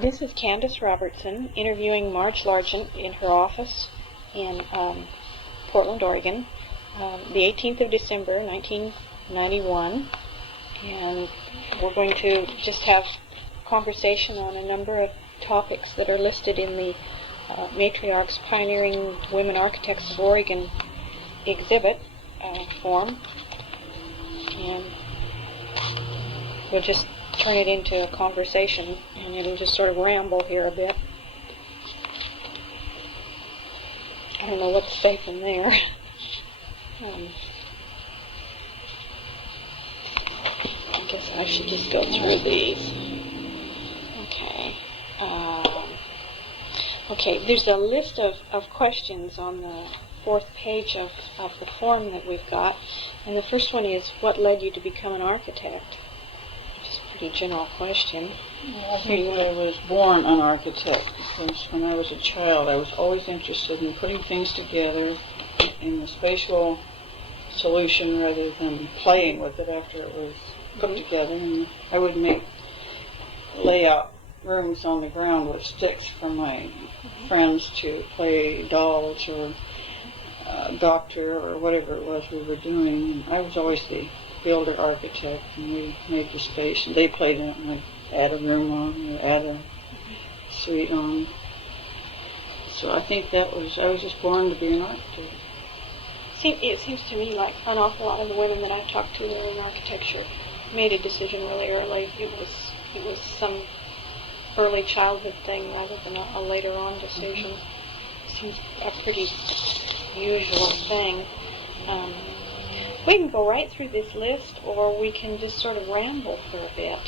This is Candace Robertson interviewing Marge Largent in her office in Portland, Oregon, the 18th of December, 1991. And we're going to just have conversation on a number of topics that are listed in the Matriarchs Pioneering Women Architects of Oregon exhibit form. And we'll just turn it into a conversation, and it'll just sort of ramble here a bit. I don't know what to say from there. I guess I should just go through these. Okay. Okay, there's a list of questions on the fourth page of the form that we've got. And the first one is, what led you to become an architect? Just a pretty general question. I think I was born an architect because when I was a child I was always interested in putting things together in a spatial solution rather than playing with it after it was put together. And I would lay out rooms on the ground with sticks for my friends to play dolls or doctor or whatever it was we were doing. And I was always the builder architect, and we made the space, and they played in it, and I'd add a room on or add a suite on. So I think I was just born to be an architect. It seems to me like an awful lot of the women that I've talked to that are in architecture made a decision really early. It was some early childhood thing rather than a later on decision. Seems a pretty usual thing. We can go right through this list, or we can just sort of ramble for a bit.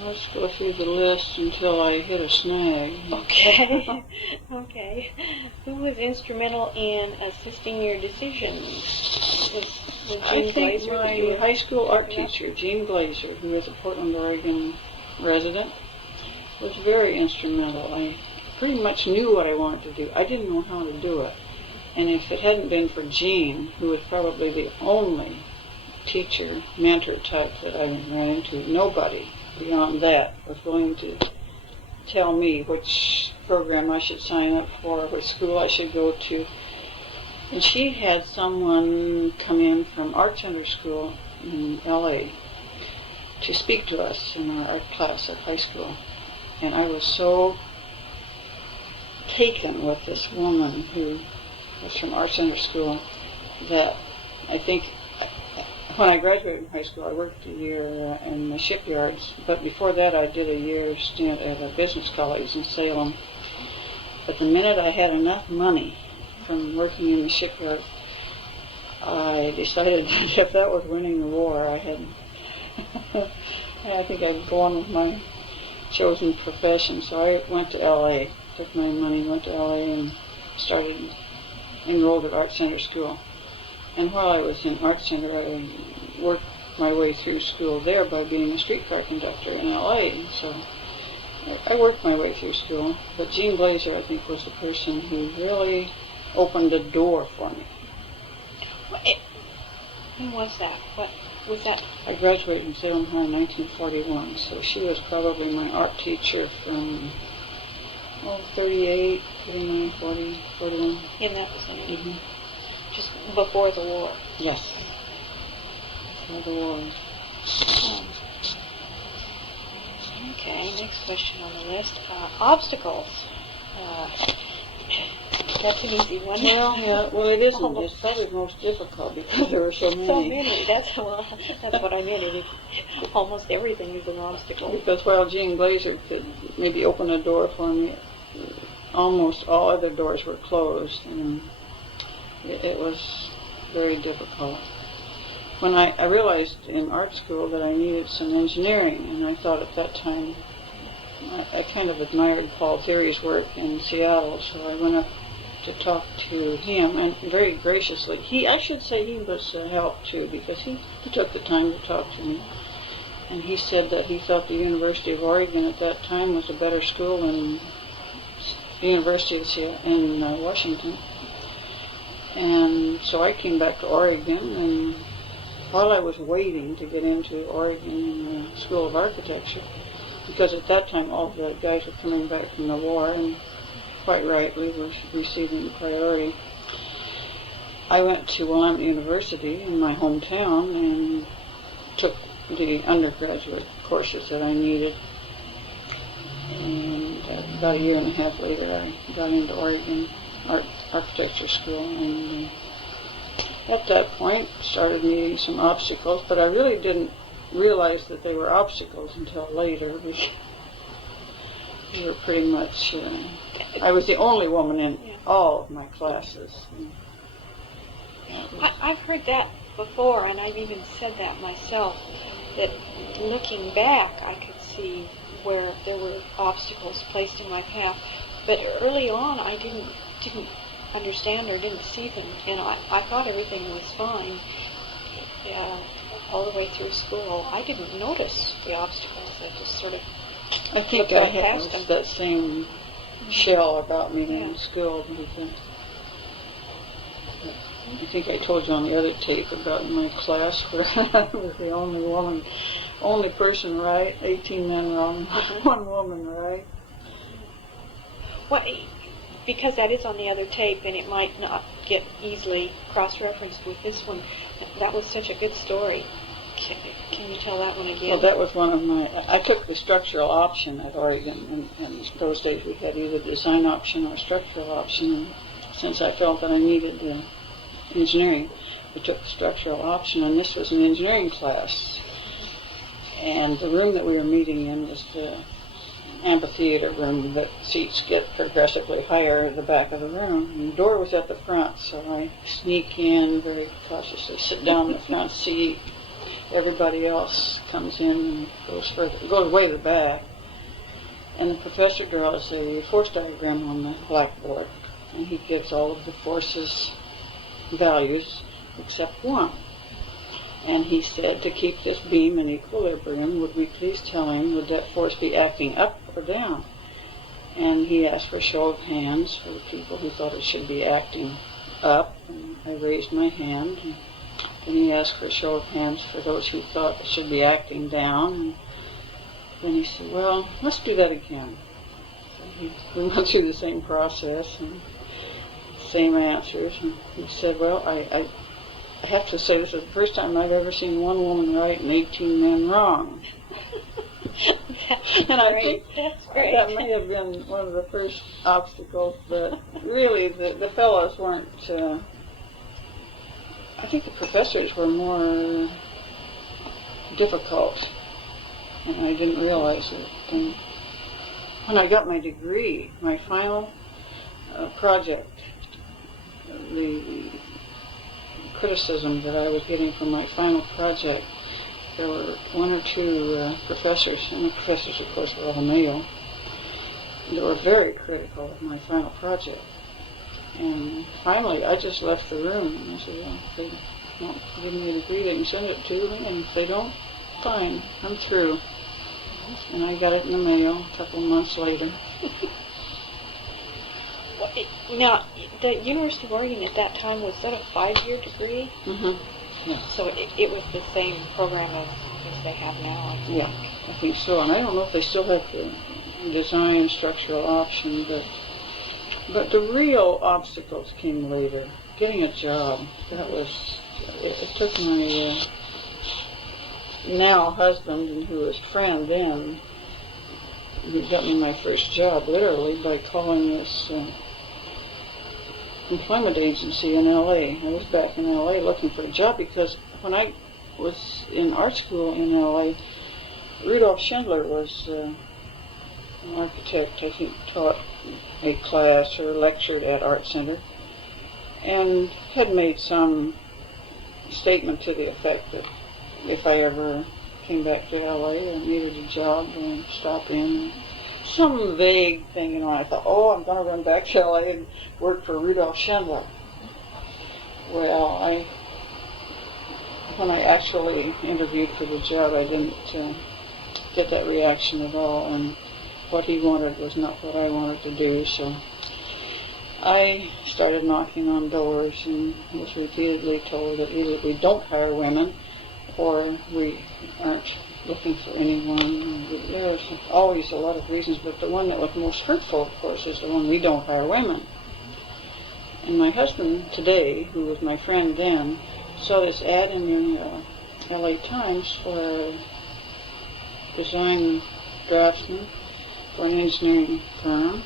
Let's go through the list until I hit a snag. Okay. Okay. Who was instrumental in assisting your decisions? I think my high school art teacher, Jean Glazer, who is a Portland, Oregon resident, was very instrumental. I pretty much knew what I wanted to do. I didn't know how to do it. And if it hadn't been for Jean, who was probably the only teacher, mentor type that I ran into, nobody beyond that was going to tell me which program I should sign up for, which school I should go to. And she had someone come in from Art Center School in LA to speak to us in our art class at high school. And I was so taken with this woman who was from Art Center School that I think when I graduated from high school I worked a year in the shipyards, but before that I did a year's stint at a business college in Salem. But the minute I had enough money from working in the shipyard, I decided that if that was winning the war, I think I'd go on with my chosen profession. So I went to LA, took my money, went to LA and enrolled at Art Center School. And while I was in Art Center, I worked my way through school there by being a streetcar conductor in LA. So I worked my way through school. But Jean Glazer, I think, was the person who really opened the door for me. When was that? What was that? I graduated in Salem High in 1941, so she was probably my art teacher from 38, 39, 40, 41. In that vicinity. Mm-hmm. Just before the war. Yes. Before the war. Okay, next question on the list. Obstacles. That's an easy one. Well, it isn't. It's probably the most difficult because there are so many. So many. That's what I meant. Almost everything is an obstacle. Because while Jean Glazer could maybe open a door for me, almost all other doors were closed, and it was very difficult. When I realized in art school that I needed some engineering, and I thought at that time, I kind of admired Paul Thierry's work in Seattle, so I went up to talk to him, and very graciously, I should say he was a help too, because he took the time to talk to me. And he said that he thought the University of Oregon at that time was a better school than the University of Seattle in Washington. And so I came back to Oregon, and while I was waiting to get into Oregon School of Architecture, because at that time all the guys were coming back from the war, and quite rightly were receiving priority. I went to Willamette University in my hometown and took the undergraduate courses that I needed. And about a year and a half later, I got into Oregon Architecture School, and at that point started meeting some obstacles, but I really didn't realize that they were obstacles until later. We were pretty much, I was the only woman in all of my classes. I've heard that before, and I've even said that myself, that looking back, I could see where there were obstacles placed in my path. But early on, I didn't understand or didn't see them, and I thought everything was fine all the way through school. I didn't notice the obstacles. I just sort of I think I had that same shell about me in school. I think I told you on the other tape about my class where I was the only person right, 18 men wrong, one woman right. Well, because that is on the other tape, and it might not get easily cross-referenced with this one. That was such a good story. Can you tell that one again? Well, that was one of my... I took the structural option at Oregon, and in those days we had either design option or structural option. And since I felt that I needed the engineering, I took the structural option, and this was an engineering class. And the room that we were meeting in was the amphitheater room that seats get progressively higher at the back of the room. And the door was at the front, so I sneak in very cautiously, sit down in the front seat. Everybody else comes in and goes way to the back. And the professor draws a force diagram on the blackboard, and he gives all of the forces values except one. And he said, to keep this beam in equilibrium, would we please tell him, would that force be acting up or down? And he asked for a show of hands for the people who thought it should be acting up. And I raised my hand. And he asked for a show of hands for those who thought it should be acting down. And then he said, well, let's do that again. So we went through the same process and same answers. And he said, well, I have to say this is the first time I've ever seen one woman right and 18 men wrong. That's and I think That's great. that may have been one of the first obstacles, but really the fellows weren't... I think the professors were more difficult, and I didn't realize it. And when I got my degree, my final project, the criticism that I was getting from my final project, there were one or two professors, and the professors, of course, were all male, that were very critical of my final project. And finally, I just left the room, and I said, well, if they don't give me a degree, they can send it to me, and if they don't, fine, I'm through. And I got it in the mail a couple of months later. Now, the University of Oregon at that time, was that a 5-year degree? Mm-hmm. Yeah. So it was the same program as they have now, I think. Yeah, I think so. And I don't know if they still have the design structural option, but the real obstacles came later. Getting a job, that was, it took my now husband, and who was friend then, who got me my first job, literally, by calling this employment agency in L.A. I was back in L.A. looking for a job, because when I was in art school in L.A., Rudolf Schindler was an architect, I think, taught a class or lectured at Art Center, and had made some statement to the effect that if I ever came back to L.A. and needed a job, and stop in. Some vague thing, you know. I thought, oh, I'm going to run back to L.A. and work for Rudolf Schindler. Well, when I actually interviewed for the job, I didn't get that reaction at all, and what he wanted was not what I wanted to do, so I started knocking on doors and was repeatedly told that either we don't hire women or we aren't looking for anyone. There was always a lot of reasons, but the one that was most hurtful, of course, is the one we don't hire women. And my husband today, who was my friend then, saw this ad in the LA Times for a design draftsman for an engineering firm.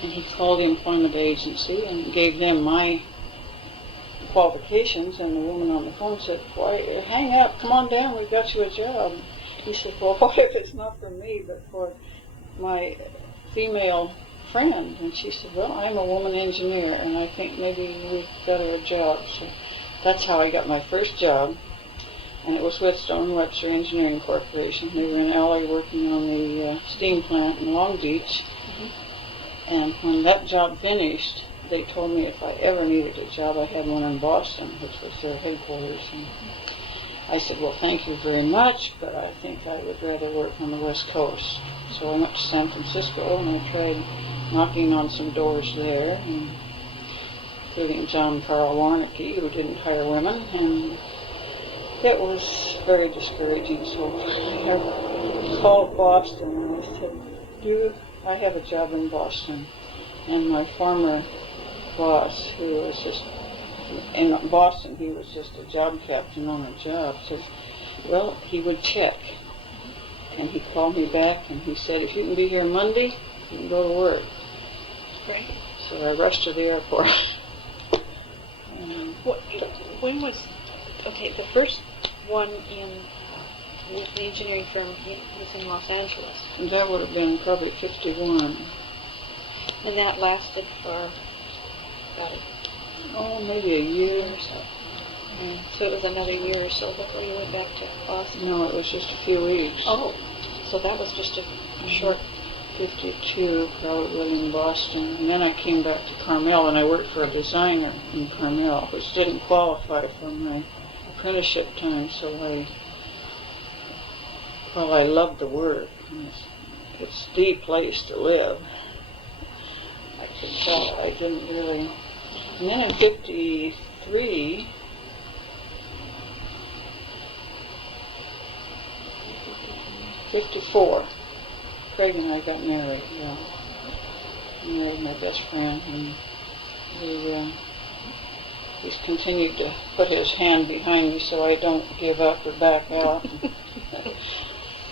And he called the employment agency and gave them my qualifications, and the woman on the phone said, "Why, hang up, come on down, we've got you a job." He said, "Well, what if it's not for me, but for my female friend?" And she said, "Well, I'm a woman engineer, and I think maybe we've got her a job." So that's how I got my first job, and it was with Stone Webster Engineering Corporation. They were in LA working on the steam plant in Long Beach. And when that job finished, they told me if I ever needed a job, I had one in Boston, which was their headquarters. And I said, "Well, thank you very much, but I think I would rather work on the West Coast." So I went to San Francisco, and I tried knocking on some doors there, including John Carl Warnicki, who didn't hire women, and it was very discouraging. So I called Boston, and I said, I have a job in Boston. And my former boss, who was just, in Boston, he was just a job captain on a job, said, well, he would check. And he called me back, and he said, if you can be here Monday, you can go to work. Right. So I rushed to the airport. When was, the first one with the engineering firm was in Los Angeles. And that would have been probably 51. And that lasted for about maybe a year or so. So it was another year or so before you went back to Boston? No, it was just a few weeks. Oh, so that was just a short... 52, probably in Boston. And then I came back to Carmel, and I worked for a designer in Carmel, which didn't qualify for my apprenticeship time, so I loved the work. It's the place to live. I could tell I didn't really... And then in 53... '54, Craig and I got married. I married my best friend, and he's continued to put his hand behind me so I don't give up or back out.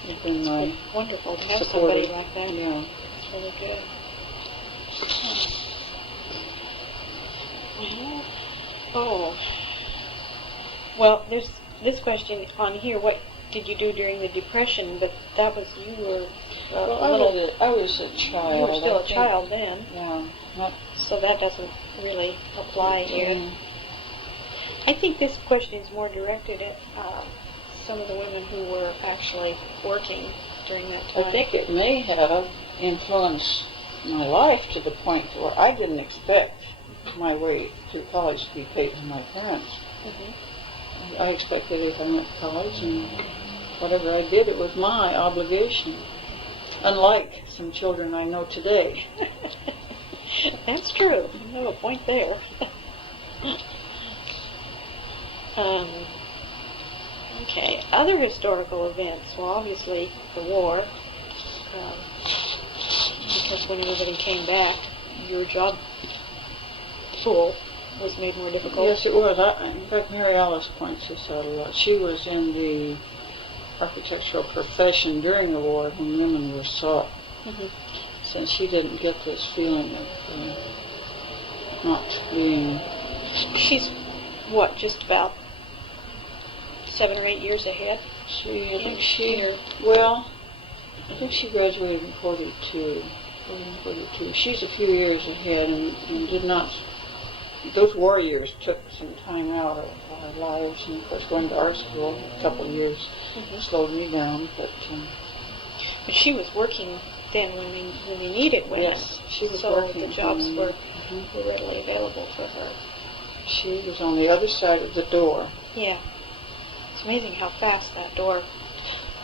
He's been my wonderful to have supporter. Somebody like that. Yeah. It's really good. Well, there's this question on here. What did you do during the Depression? But that was you were I was a child. You were still a child then. Yeah. So that doesn't really apply here. I think this question is more directed at some of the women who were actually working during that time. I think it may have influenced my life to the point where I didn't expect my way through college to be paid by my parents. Mm-hmm. I expected if I went to college and whatever I did, it was my obligation. Unlike some children I know today. That's true. You have a point there. Okay, other historical events. Well, obviously the war, because when everybody came back, your job pool was made more difficult. Yes, it was. In fact, Mary Alice points this out a lot. She was in the architectural profession during the war when women were sought. Mm-hmm. Since she didn't get this feeling of not being... She's, what, just about 7 or 8 years ahead? I think she graduated in 42. She's a few years ahead and did not... Those war years took some time out of our lives, and of course going to art school a couple of years slowed me down. But she was working then when they needed women. Yes, she was so working. The jobs were readily available for her. She was on the other side of the door. Yeah. It's amazing how fast that door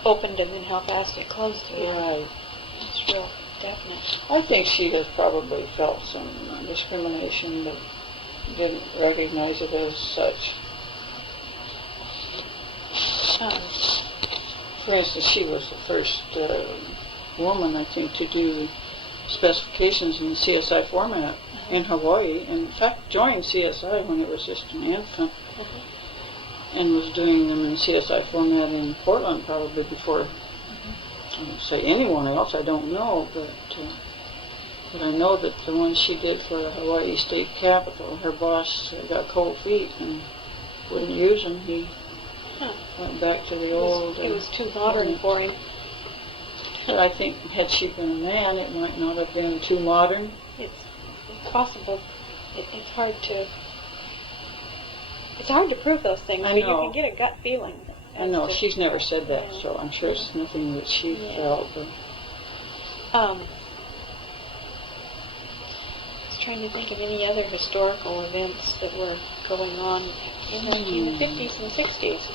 opened and then how fast it closed again. Right. It's real definite. I think she has probably felt some discrimination, but didn't recognize it as such. For instance, she was the first woman, I think, to do specifications in the CSI format in Hawaii, and in fact joined CSI when it was just an infant, and was doing them in CSI format in Portland probably before, I don't say anyone else, I don't know, but I know that the ones she did for the Hawaii State Capitol, her boss got cold feet and wouldn't use them. He went back to the old. It was too modern for him. But I think had she been a man, it might not have been too modern. It's possible. It's hard to prove those things, but you can get a gut feeling. I know. She's never said that, so I'm sure it's nothing that she felt. But. I was trying to think of any other historical events that were going on in the 50s and 60s.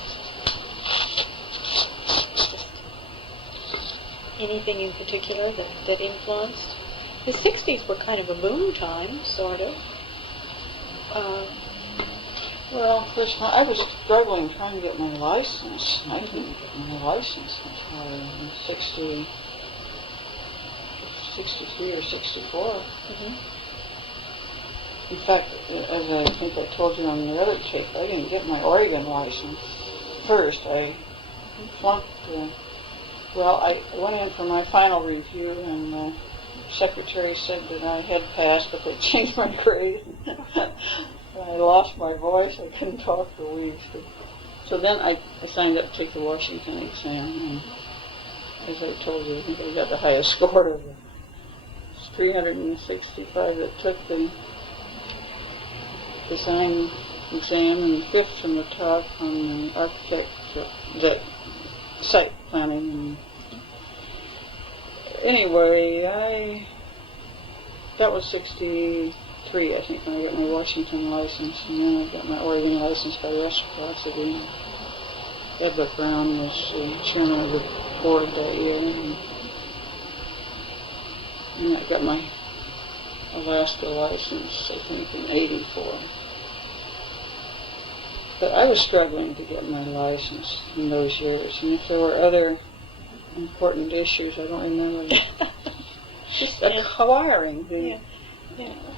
Anything in particular that influenced? The 60s were kind of a boom time, sort of. Well, first of all, I was struggling trying to get my license. I didn't get my license until 63 or 64. In fact, as I think I told you on the other tape, I didn't get my Oregon license first. I flunked. I went in for my final review, and the secretary said that I had passed, but they changed my grade. I lost my voice. I couldn't talk for weeks. So then I signed up to take the Washington exam, and as I told you, I think I got the highest score of the 365 that took the design exam, and fifth from the top on the architect, the site planning. And anyway, that was 63, I think, when I got my Washington license, and then I got my Oregon license by reciprocity. Edward Brown was the chairman of the board that year, and I got my Alaska license, I think, in 84. But I was struggling to get my license in those years, and if there were other important issues, I don't remember. Just acquiring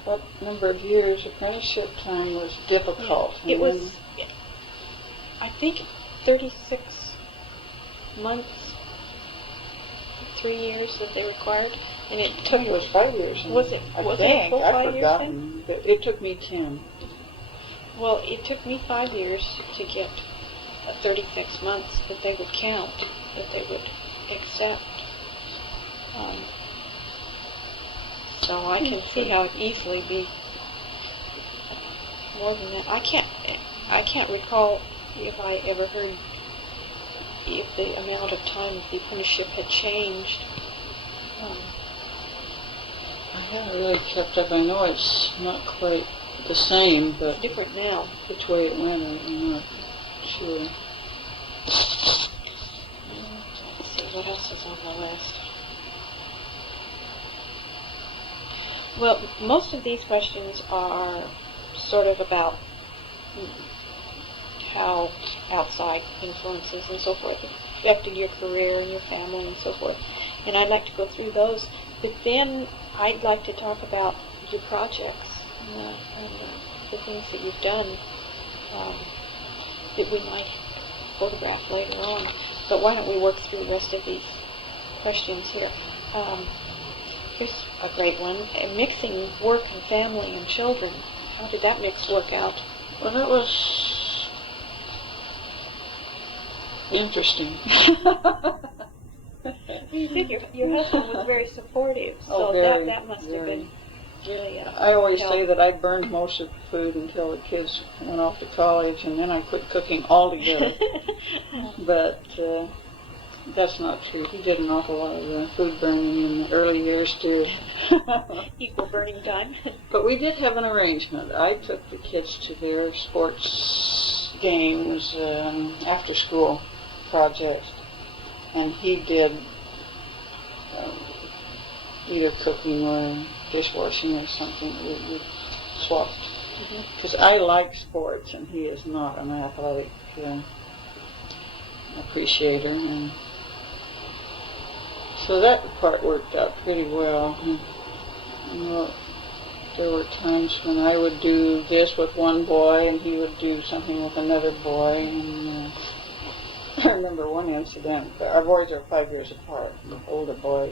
what number of years apprenticeship time was difficult. It was, I think, 36 months, 3 years that they required, and it took. It was 5 years. Was it? I was think it a full 5 years then? But it took me 10. Well, it took me 5 years to get 36 months that they would count, that they would accept. So I can see how it easily be more than that. I can't recall if I ever heard if the amount of time of the apprenticeship had changed. I haven't really kept up. I know it's not quite the same, but it's different now. Which way it went, I'm not sure. Let's see, what else is on the list? Well, most of these questions are sort of about how outside influences and so forth affected your career and your family and so forth. And I'd like to go through those. But then I'd like to talk about your projects and the things that you've done that we might photograph later on. But why don't we work through the rest of these questions here? Here's a great one. Mixing work and family and children. How did that mix work out? Well, that was interesting. You said your husband was very supportive, so that must have been really I always say that I burned most of the food until the kids went off to college, and then I quit cooking altogether. But that's not true. He did an awful lot of food burning in the early years, too. Equal burning time. But we did have an arrangement. I took the kids to their sports games, after-school projects, and he did either cooking or dishwashing or something. We swapped. Because I like sports, and he is not an athletic appreciate her. And so that part worked out pretty well. And, you know, there were times when I would do this with one boy and he would do something with another boy. And I remember one incident. Our boys are 5 years apart. The older boy,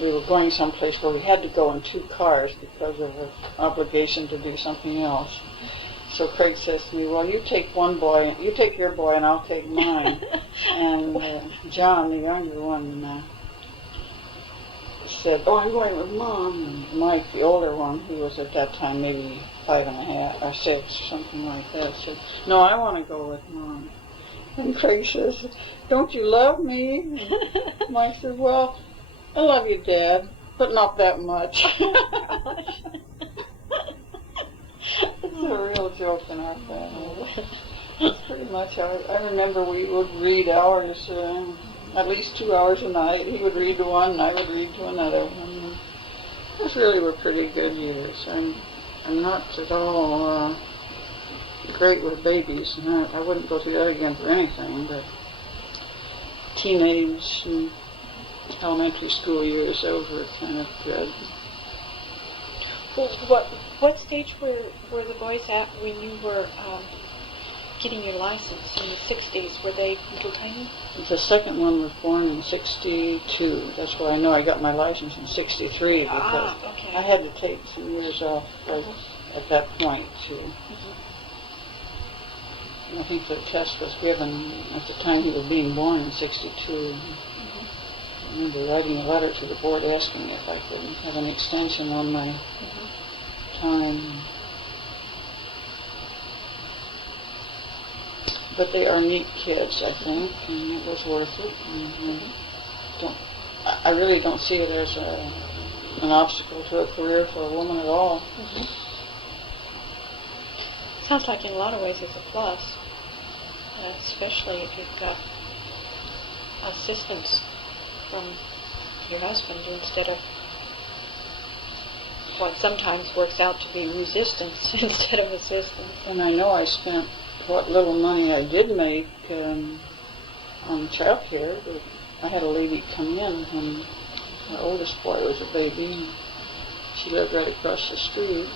we were going someplace where we had to go in 2 cars because of an obligation to do something else. So Craig says to me, well, you take your boy and I'll take mine. And John, the younger one, said, oh, I'm going with Mom. And Mike, the older one, who was at that time maybe 5 and a half or 6 or something like that, said, no, I want to go with Mom. And Craig says, don't you love me? And Mike said, well, I love you, Dad, but not that much. It's a real joke in our family. That's pretty much how I remember we would read hours, at least 2 hours a night. He would read to one and I would read to another. And those really were pretty good years. I'm not at all great with babies. And I wouldn't go through that again for anything, but teenage and elementary school years, those were kind of good. Well, what stage were the boys at when you were getting your license in the 60s? Were they little tiny? The second one was born in 62. That's why I know I got my license in 63, because okay. I had to take some years off at that point too. And I think the test was given at the time he was being born in 62. I remember writing a letter to the board asking if I could have an extension on my time. But they are neat kids, I think, and it was worth it. And I really don't see it as an obstacle to a career for a woman at all. Sounds like in a lot of ways it's a plus, especially if you've got assistance from your husband instead of what sometimes works out to be resistance instead of assistance. And I know I spent what little money I did make on child care. I had a lady come in when my oldest boy was a baby. And she lived right across the street.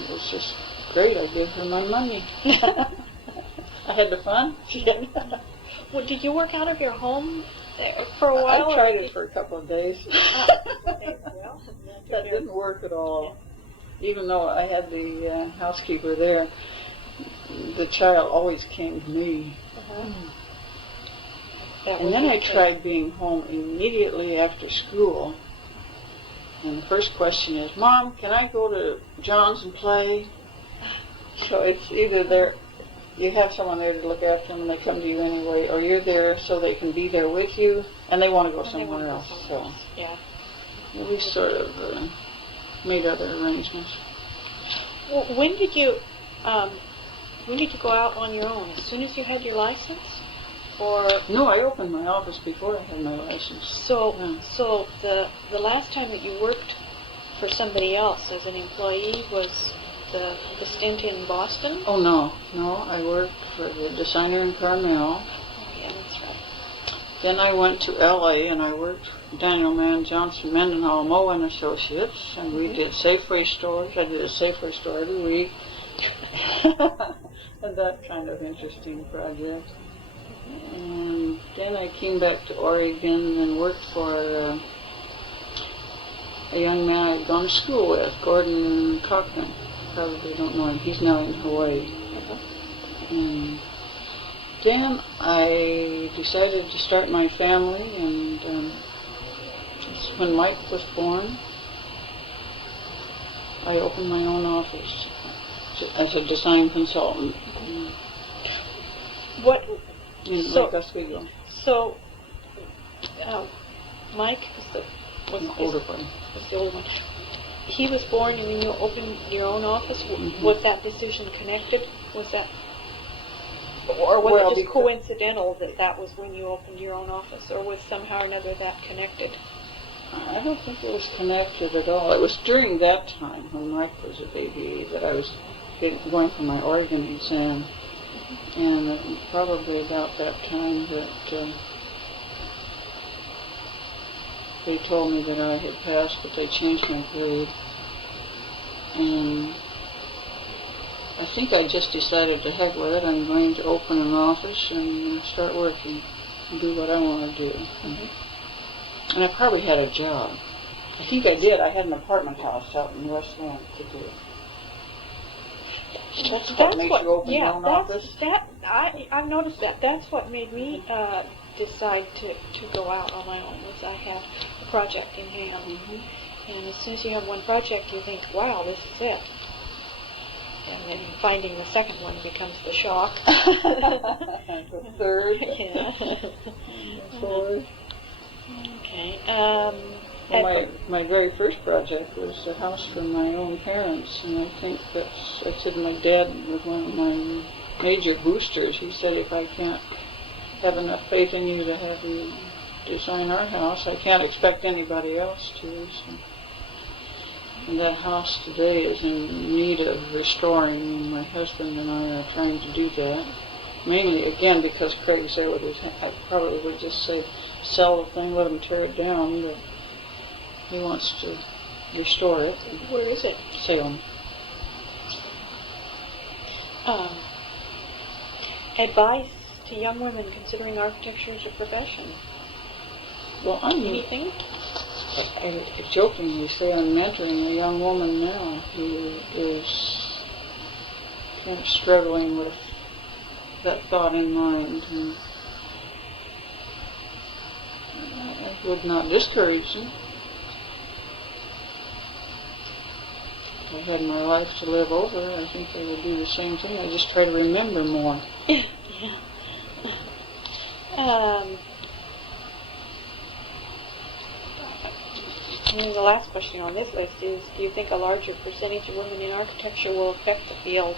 It was just great. I gave her my money. I had the fun. Well, did you work out of your home there for a while? I tried it for a couple of days. Well, that didn't work at all. Even though I had the housekeeper there, the child always came to me. And then I tried being home immediately after school. And the first question is, Mom, can I go to John's and play? So it's either you have someone there to look after them and they come to you anyway, or you're there so they can be there with you and they want to go somewhere else. So yeah, we sort of made other arrangements. Well, when did you go out on your own? As soon as you had your license, or no? I opened my office before I had my license. So the last time that you worked for somebody else as an employee was the stint in Boston? Oh no, I worked for the designer in Carmel. Oh yeah, that's right. Then I went to L.A. and I worked for Daniel Mann Johnson Mendenhall Moe and Associates, and we did Safeway stores. I did a Safeway store every week. And that kind of interesting project. And then I came back to Oregon and worked for a young man I'd gone to school with, Gordon Cochran. Probably don't know him. He's now in Hawaii. And then I decided to start my family, and just when Mike was born, I opened my own office as a design consultant. What? In Lake Oswego. So, Mike was the older one. Was the older one. He was born and then you opened your own office. Was that decision connected? Was that, or was it just coincidental that was when you opened your own office, or was somehow or another that connected? I don't think it was connected at all. It was during that time when Mike was a baby that I was going for my Oregon exam. And probably about that time that they told me that I had passed, but they changed my grade. And I think I just decided to heck with it. I'm going to open an office and start working and do what I want to do. And I probably had a job. I think I did. I had an apartment house out in West End to do. That's what makes you open your own office? I've noticed that. That's what made me decide to go out on my own, was I had a project in hand. And as soon as you have one project, you think, wow, this is it. And then finding the second one becomes the shock. The third. Yeah. Fourth. Okay. Well, my very first project was a house for my own parents, and I think I said my dad was one of my major boosters. He said, if I can't have enough faith in you to have you design our house, I can't expect anybody else to. So. And that house today is in need of restoring, and my husband and I are trying to do that. Mainly, again, because Craig's there with his hand. I probably would just say, sell the thing, let him tear it down, but he wants to restore it. Where is it? Salem. Advice to young women considering architecture as a profession. Well, anything? I jokingly say I'm mentoring a young woman now who is kind of struggling with that thought in mind. And I would not discourage them. If I had my life to live over, I think they would do the same thing. I just try to remember more. Yeah. And the last question on this list is, do you think a larger percentage of women in architecture will affect the field?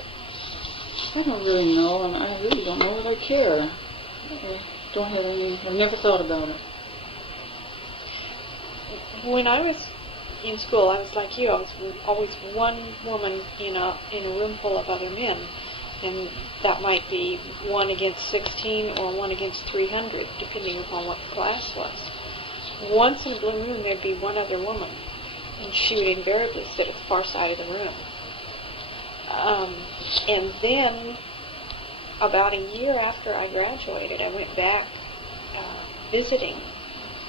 I don't really know, and I really don't know that I care. I've never thought about it. When I was in school, I was like you. I was always one woman in a room full of other men. And that might be 1 against 16 or 1 against 300, depending upon what the class was. Once in a blue moon, there'd be one other woman, and she would invariably sit at the far side of the room. And then, about a year after I graduated, I went back visiting.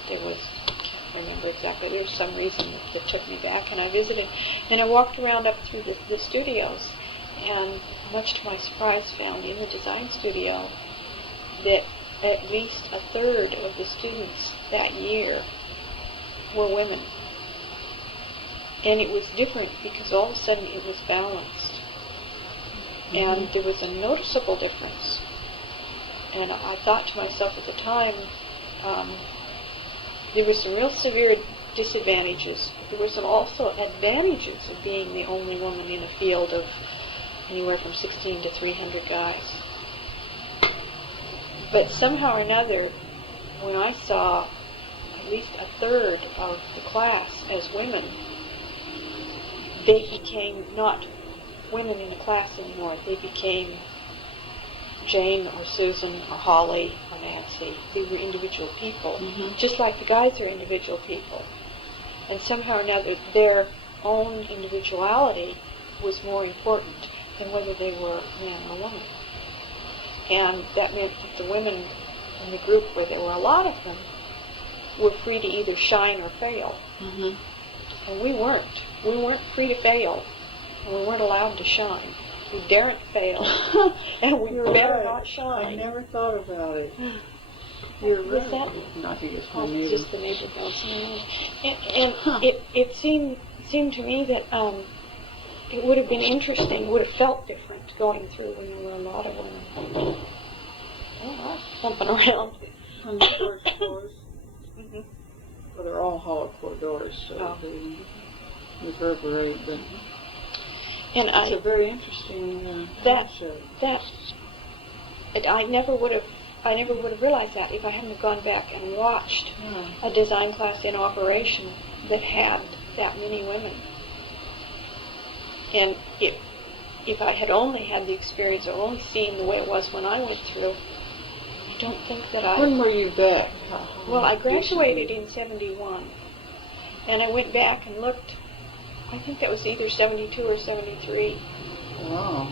There was, I can't remember exactly, there was some reason that took me back, and I visited. And I walked around up through the studios, and much to my surprise, found in the design studio that at least a third of the students that year were women. And it was different because all of a sudden it was balanced. And there was a noticeable difference. And I thought to myself at the time, there were some real severe disadvantages. There were some also advantages of being the only woman in a field of anywhere from 16 to 300 guys. But somehow or another, when I saw at least a third of the class as women, they became not women in a class anymore. They became Jane or Susan or Holly or Nancy. They were individual people, just like the guys are individual people. And somehow or another, their own individuality was more important than whether they were man or woman. And that meant that the women in the group, where there were a lot of them, were free to either shine or fail. And we weren't. We weren't free to fail, and we weren't allowed to shine. We daren't fail, and we better not shine. I never thought about it. You're right. Was that? I think it's my Oh, neighbor. just the neighbor bouncing around. And it seemed to me that it would have been interesting, would have felt different going through when there were a lot of women. Oh, thumping around. On the first floors. Well, they're all hollow core doors, so they reverberate. But and it's a very interesting concept. I never would have realized that if I hadn't have gone back and watched a design class in operation that had that many women. And if I had only had the experience or only seen the way it was when I went through, I don't think that I... When were you back? Well, I graduated in 71, and I went back and looked. I think that was either 72 or 73. Wow.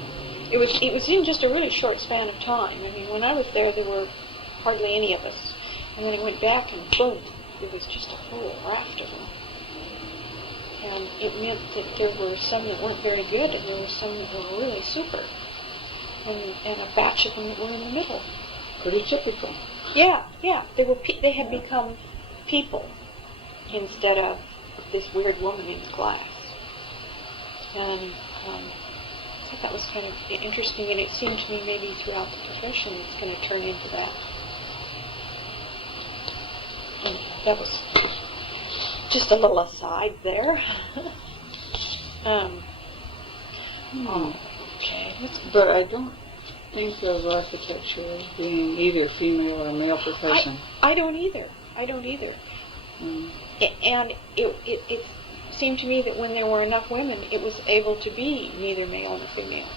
It was in just a really short span of time. I mean, when I was there were hardly any of us. And then I went back and boom, it was just a whole raft of them. And it meant that there were some that weren't very good and there were some that were really super. And a batch of them that were in the middle. Pretty typical. Yeah. They had become people instead of this weird woman in the class. And I thought that was kind of interesting, and it seemed to me maybe throughout the profession it's going to turn into that. And that was just a little aside there. Okay. But I don't think of architecture as being either female or male profession. I don't either. Mm. And it seemed to me that when there were enough women, it was able to be neither male nor female.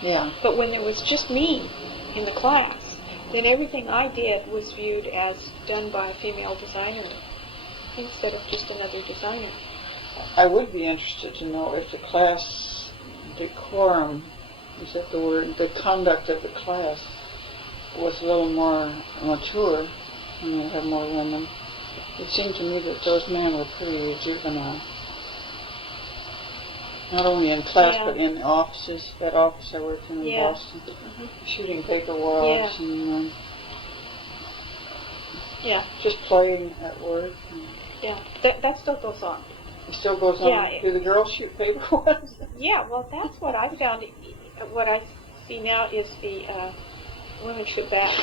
Yeah. But when there was just me in the class, then everything I did was viewed as done by a female designer instead of just another designer. I would be interested to know if the class decorum, is that the word, the conduct of the class was a little more mature when you had more women. It seemed to me that those men were pretty juvenile. Not only in class, but in offices. That office I worked in Boston, shooting paper wads and just playing at work. Yeah, that still goes on. It still goes on. Yeah, Do the girls shoot paper wads? Yeah, well, that's what I found. What I see now is the women shoot back.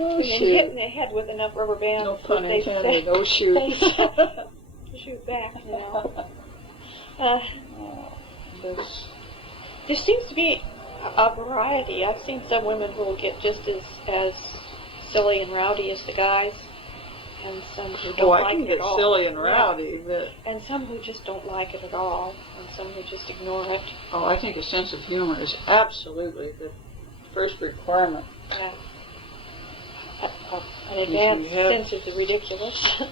Oh, and then hit in the head with enough rubber bands. No pun intended. No shoot. To shoot back, you know. There seems to be a variety. I've seen some women who will get just as silly and rowdy as the guys, and some who don't like it at all. I can get silly and rowdy, but... And some who just don't like it at all, and some who just ignore it. Oh, I think a sense of humor is absolutely the first requirement. An advanced sense of the ridiculous.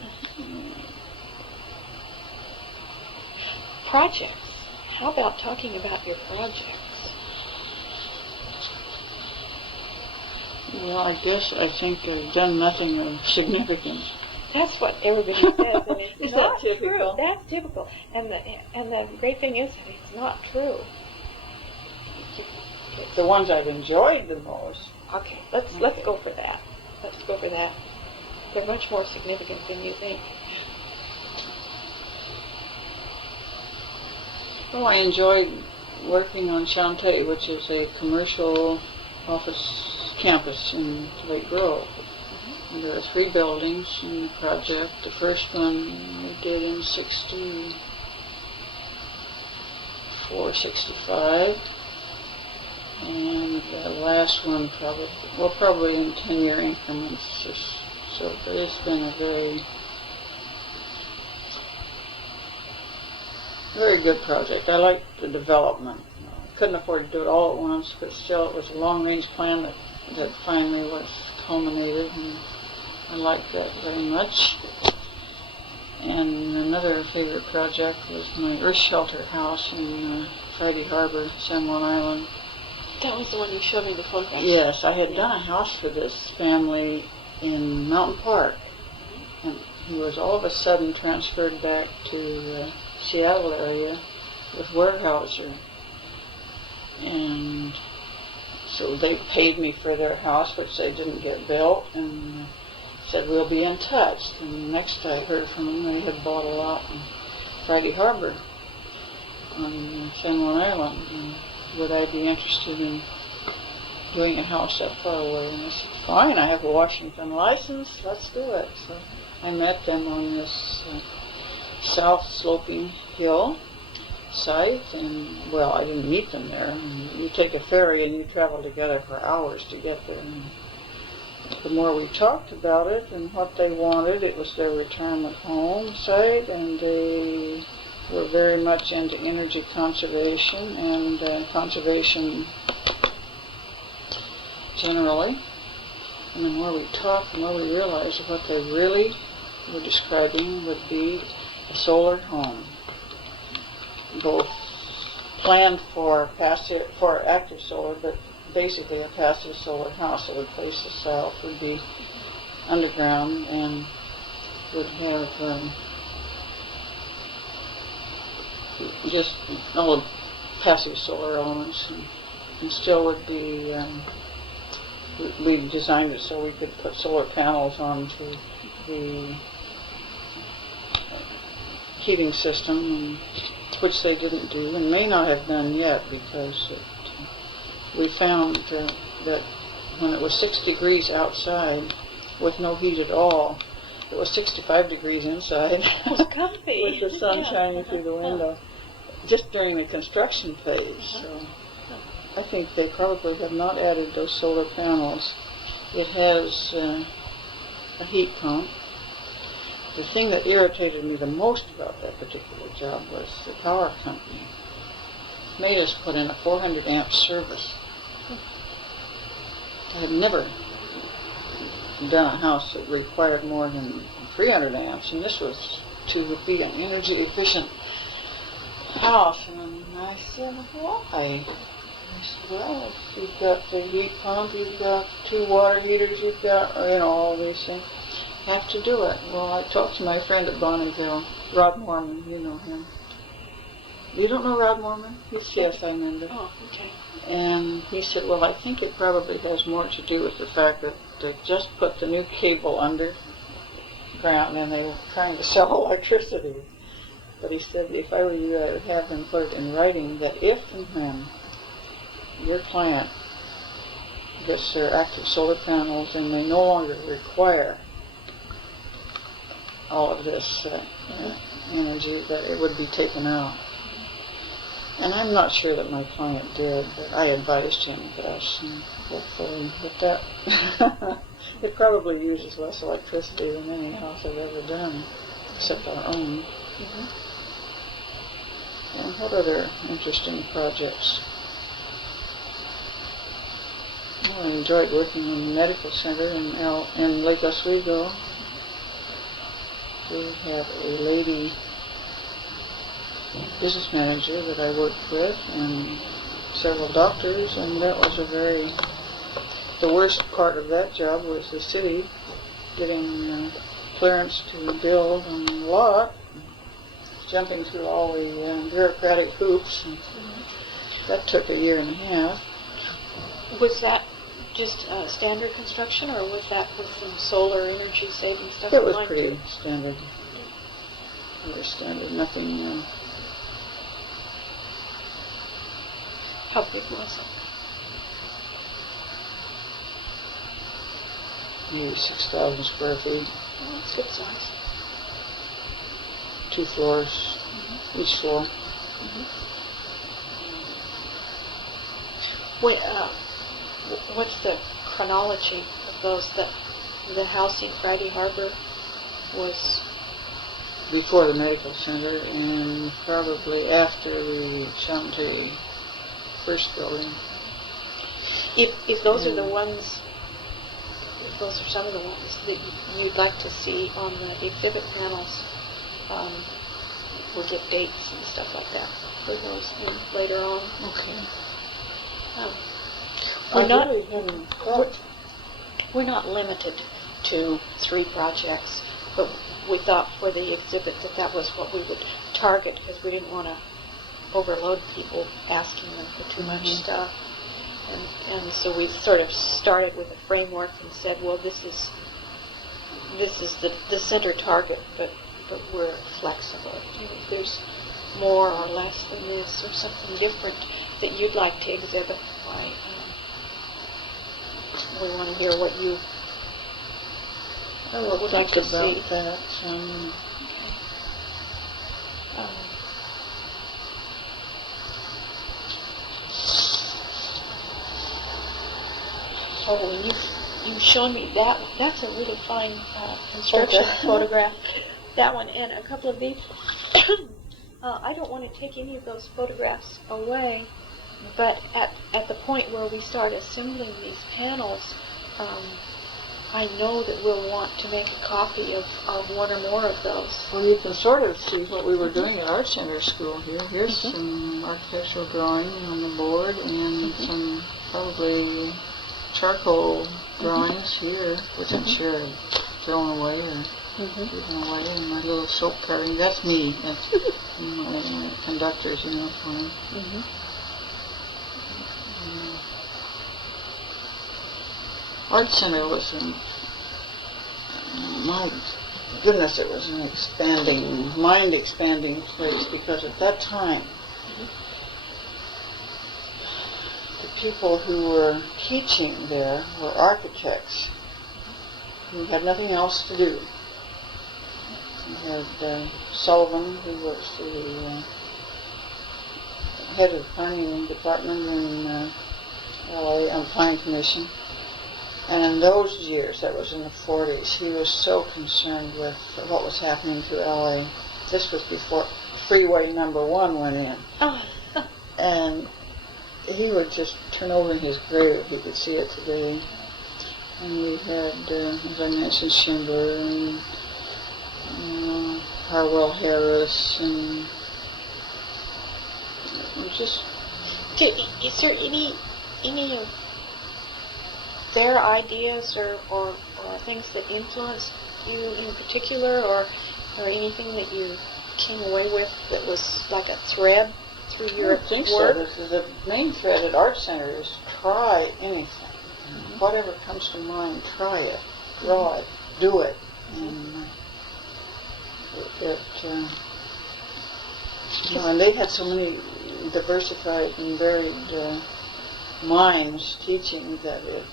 Projects. How about talking about your projects? Well, I think I've done nothing of significance. That's what everybody says, and it's Is not that typical? true. That's typical. And the great thing is that it's not true. The ones I've enjoyed the most. Okay, let's go for that. Let's go for that. They're much more significant than you think. Well, I enjoyed working on Shantae, which is a commercial office campus in Lake Grove. And there are 3 buildings in the project. The first one we did in 64, 65. And the last one probably in 10-year increments. So it's been a very good project. I liked the development. Couldn't afford to do it all at once, but still it was a long-range plan that finally was culminated, and I liked that very much. And another favorite project was my earth shelter house in Friday Harbor, San Juan Island. That was the one you showed me the photograph. Yes, I had done a house for this family in Mountain Park, and he was all of a sudden transferred back to the Seattle area with Weyerhaeuser. And so they paid me for their house, which they didn't get built, and said, we'll be in touch. And next I heard from them, they had bought a lot in Friday Harbor on San Juan Island. And would I be interested in doing a house that far away? And I said, fine, I have a Washington license, let's do it. So I met them on this south-sloping hill site, and, well, I didn't meet them there. And you take a ferry and you travel together for hours to get there. And the more we talked about it and what they wanted, it was their retirement home site, and they we're very much into energy conservation and conservation generally. And the more we talk, the more we realize that what they really were describing would be a solar home, both planned for active solar, but basically a passive solar house that would face the south, would be underground, and would have just all the passive solar elements, and still would be, we designed it so we could put solar panels onto the heating system, and which they didn't do and may not have done yet, because we found that when it was 6 degrees outside with no heat at all, it was 65 degrees inside. It was comfy. With the sun shining through the window, just during the construction phase. So I think they probably have not added those solar panels. It has a heat pump. The thing that irritated me the most about that particular job was the power company made us put in a 400 amp service. I had never done a house that required more than 300 amps, and this was to be an energy efficient house. And I said, why? I said, well, you've got the heat pump, you've got 2 water heaters, you've got, all these things. Have to do it. Well, I talked to my friend at Bonneville, Rod Mormon, you know him. You don't know Rod Mormon? He's CSI member. Oh, okay. And he said, well, I think it probably has more to do with the fact that they just put the new cable underground and they were trying to sell electricity. But he said, if I were you, I would have them put it in writing that if and when your client gets their active solar panels and they no longer require all of this energy, that it would be taken out. And I'm not sure that my client did, but I advised him thus, and hopefully with that, it probably uses less electricity than any house I've ever done, except our own. Mm-hmm. And what other interesting projects? Well, I enjoyed working in the medical center in Lake Oswego. We have a lady business manager that I worked with, and several doctors, and that was the worst part of that job was the city getting clearance to build on the lot, jumping through all the bureaucratic hoops, and that took 1.5 years. Was that just standard construction, or was that with some solar energy saving stuff? It was pretty standard. Very standard. Nothing. How big was it? Maybe 6,000 square feet. Oh, that's good size. 2 floors, each floor. Wait, what's the chronology of those? The house in Friday Harbor was before the medical center, and probably after the Shantae first building. If those are the ones, if those are some of the ones that you'd like to see on the exhibit panels, we'll get dates and stuff like that for those later on. Okay. We're not limited to 3 projects, but we thought for the exhibit that was what we would target, because we didn't want to overload people asking them for too much stuff. And so we sort of started with a framework and said, well, this is the center target, but we're flexible. If there's more or less than this, or something different that you'd like to exhibit, why, we want to hear what you would like to see. That. Oh, and you've shown me that. That's a really fine construction photograph. That one, and a couple of these. I don't want to take any of those photographs away, but at the point where we start assembling these panels, I know that we'll want to make a copy of one or more of those. Well, you can sort of see what we were doing at Art Center School here. Here's some architectural drawing on the board and some probably charcoal drawings here, which I'm sure I've thrown away or given away in my little soap carving. That's me. That's my conductor's uniform. Art Center was my goodness, it was an expanding, mind-expanding place, because at that time, the people who were teaching there were architects who had nothing else to do. We had Sullivan, who was the head of the planning department in LA, on Planning Commission. And in those years, that was in the 40s, he was so concerned with what was happening to LA. This was before Freeway Number 1 went in. And he would just turn over in his grave if he could see it today. And we had, as I mentioned, Schindler and Harwell Harris, and it was just... Is there any of their ideas or things that influenced you in particular, or anything that you came away with that was like a thread through your work? I think so. The main thread at Art Center is try anything. Whatever comes to mind, try it, draw it, do it. And and they had so many diversified and varied minds teaching that it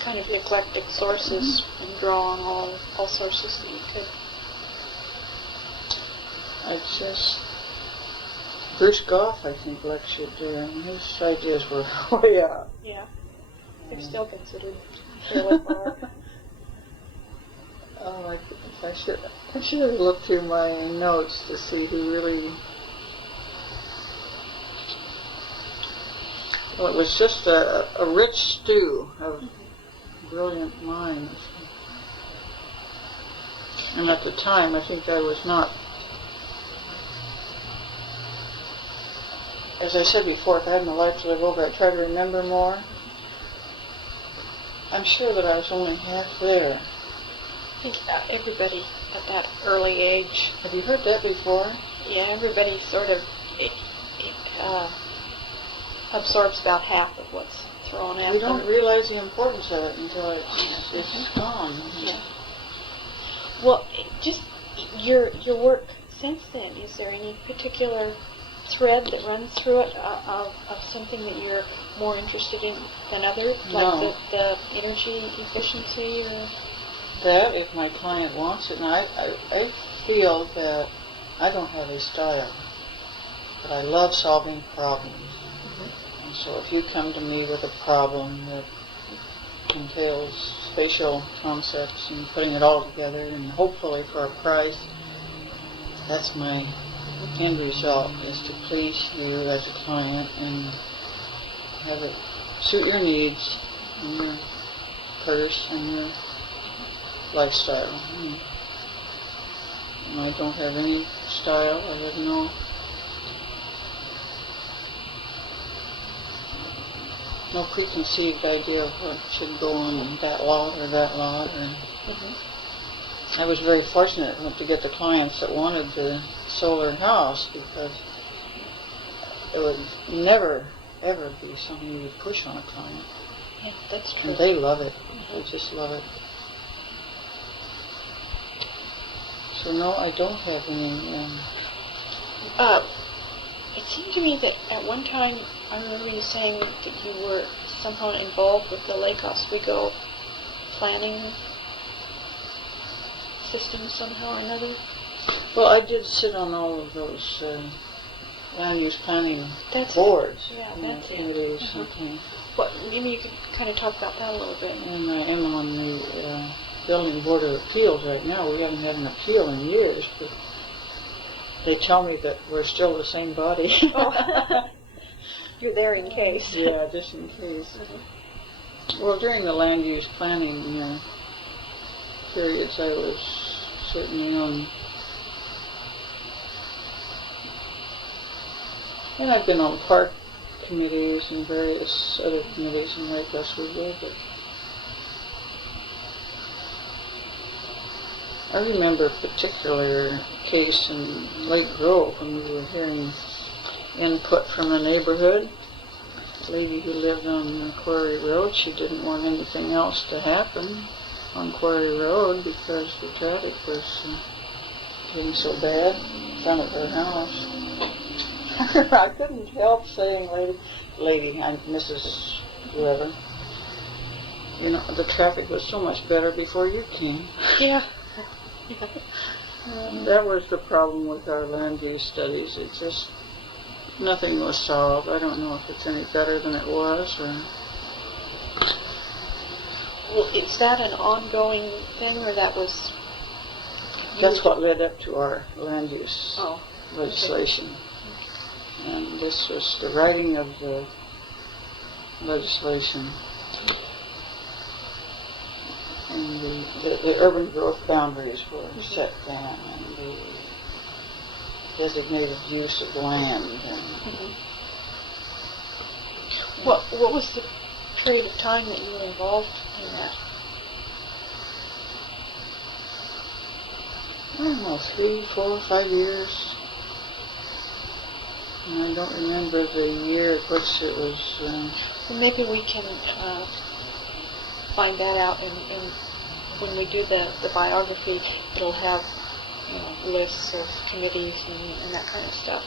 kind of eclectic sources and draw on all sources that you could. Bruce Goff, I think, lectured there, and his ideas were way out. Yeah, they're still considered fairly far. Oh, I should have looked through my notes to see who really. Well, it was just a rich stew of brilliant minds. And at the time, I think I was not, as I said before, if I had my life to live over, I'd try to remember more. I'm sure that I was only half there. I think everybody at that early age. Have you heard that before? Yeah, everybody sort of absorbs about half of what's thrown at them. We don't realize the importance of it until it's gone. Yeah. Well, just your work since then, is there any particular thread that runs through it of something that you're more interested in than others? No. Like the energy efficiency or... That, if my client wants it, and I feel that I don't have a style, but I love solving problems. And so if you come to me with a problem that entails spatial concepts and putting it all together, and hopefully for a price, that's my end result, is to please you as a client and have it suit your needs and your purse and your lifestyle. And I don't have any style. I have no preconceived idea of what should go on that lot or that lot. I was very fortunate to get the clients that wanted the solar house, because it would never, ever be something you would push on a client. Yeah, that's true. And they love it. They just love it. So no, I don't have any... It seemed to me that at one time, I remember you saying that you were somehow involved with the Lake Oswego planning system somehow or another. Well, I did sit on all of those land use planning boards. Yeah, that's it. Committees and things. Well, maybe you could kind of talk about that a little bit. And I am on the Building Board of Appeals right now. We haven't had an appeal in years, but They tell me that we're still the same body. Oh. You're there in case. Yeah, just in case. Well, during the land use planning periods, I was certainly on. And I've been on park committees and various other committees in Lake Westwoodville, but I remember a particular case in Lake Grove when we were hearing input from the neighborhood. A lady who lived on Quarry Road, she didn't want anything else to happen on Quarry Road because the traffic was getting so bad in front of her house. I couldn't help saying, lady, I'm Mrs. whoever, the traffic was so much better before you came. Yeah. That was the problem with our land use studies. It just, nothing was solved. I don't know if it's any better than it was or... Well, is that an ongoing thing, or that was... That's what led up to our land use legislation. Okay. And this was the writing of the legislation. And the urban growth boundaries were set down, and the designated use of land. And What was the period of time that you were involved in that? I don't know, 3, 4, 5 years. And I don't remember the year at which it was... Well, maybe we can find that out, and when we do the biography, it'll have lists of committees and that kind of stuff.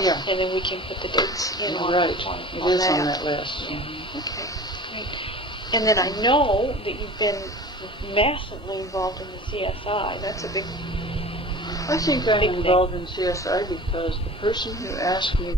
Yeah. And then we can put the dates in on right. on It is that. on that list. Okay, great. And then I know that you've been massively involved in the CSI. That's a big... I think I'm big involved thing. in CSI because the person who asked me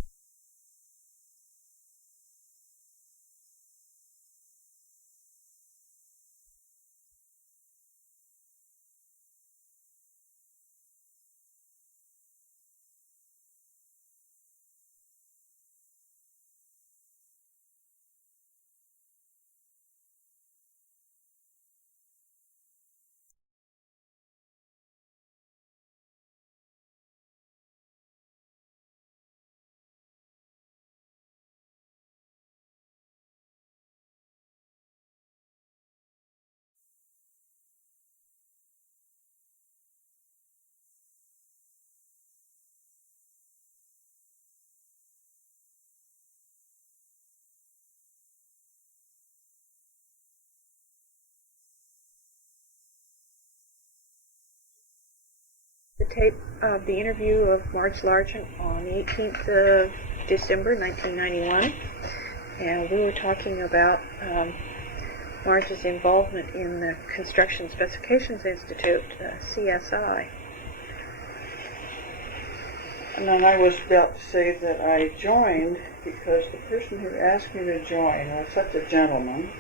The tape of the interview of Margie Largent on the 18th of December 1991, and we were talking about Margie's involvement in the Construction Specifications Institute, CSI. And then I was about to say that I joined because the person who asked me to join was such a gentleman,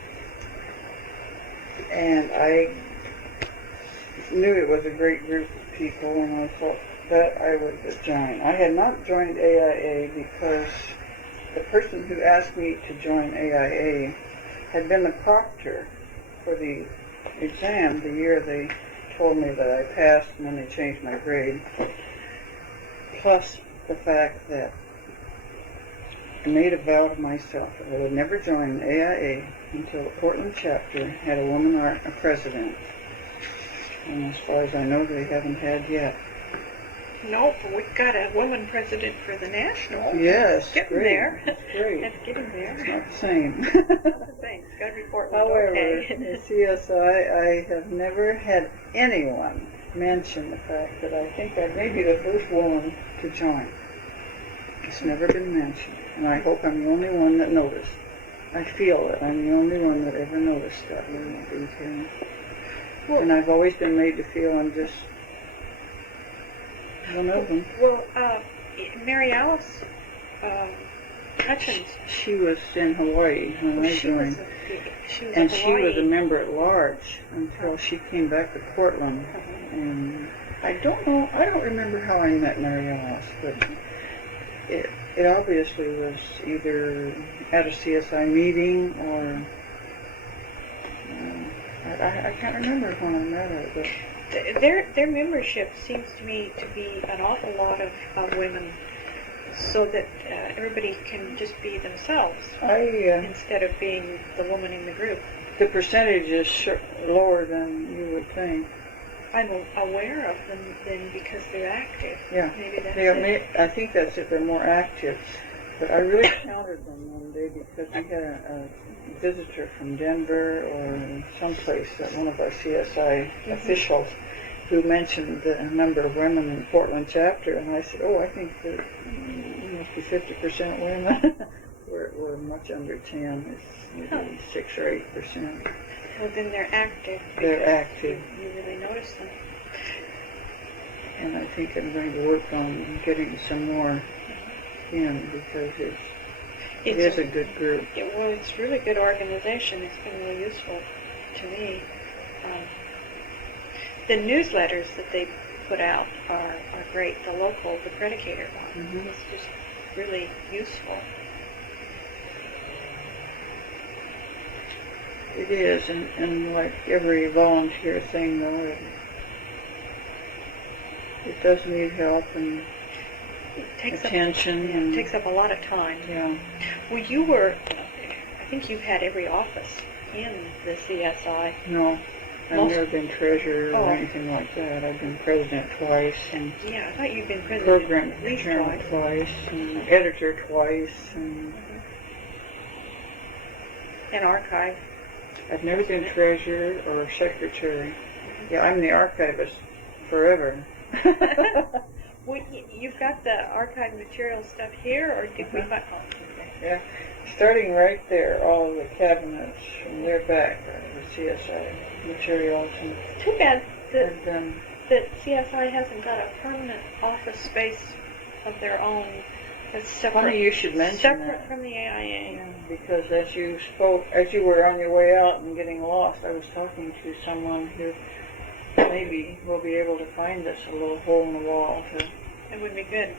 and I knew it was a great group of people, and I thought that I would join. I had not joined AIA because the person who asked me to join AIA had been the proctor for the exam the year they told me that I passed, and then they changed my grade. Plus the fact that I made a vow to myself that I would never join AIA until the Portland chapter had a woman a president. And as far as I know, they haven't had yet. No, but we've got a woman president for the national. Yes, getting great. there. That's great. That's getting there. It's not the same. Not the same. It's got to be Portland. However, okay. in CSI, I have never had anyone mention the fact that I think I may be the first woman to join. It's never been mentioned, and I hope I'm the only one that noticed. I feel that I'm the only one that ever noticed that little detail. Well, and I've always been made to feel I'm just one of them. Well, Mary Alice Hutchins. She was in Hawaii when I joined. She was a member at large until she came back to Portland. And I don't know. I don't remember how I met Mary Alice, but it obviously was either at a CSI meeting or I can't remember when I met her. But their membership seems to me to be an awful lot of women, so that everybody can just be themselves instead of being the woman in the group. The percentage is lower than you would think. I'm aware of them then because they're active. Yeah, maybe that's it. I think that's it. They're more active. But I really counted them one day because we had a visitor from Denver or someplace, one of our CSI officials, who mentioned the number of women in Portland chapter, and I said, "Oh, I think that must be 50% women." we're much under 10. It's maybe 6 or 8%. Well, then they're active. They're active. You really notice them. And I think I'm going to work on getting some more in because it is a good group. Well, it's really good organization. It's been really useful to me. The newsletters that they put out are great. The local, the Predicator one is just really useful. It is, and like every volunteer thing, though, it does need help and attention. It takes up a lot of time. Yeah. Well, I think you've had every office in the CSI. No, I've never been treasurer or anything like that. I've been president twice. And yeah, I thought you'd been president program at least chairman twice, and editor twice, and archive. I've never been treasurer or secretary. Yeah, I'm the archivist forever. Well, you've got the archive material stuff here, or did we find? Oh, okay. Yeah, starting right there, all of the cabinets from their back, the CSI materials. And too bad that that CSI hasn't got a permanent office space of their own. That's separate. Funny you should mention separate that. From the AIA. Yeah, because as you were on your way out and getting lost, I was talking to someone who maybe will be able to find us a little hole in the wall. That would be good.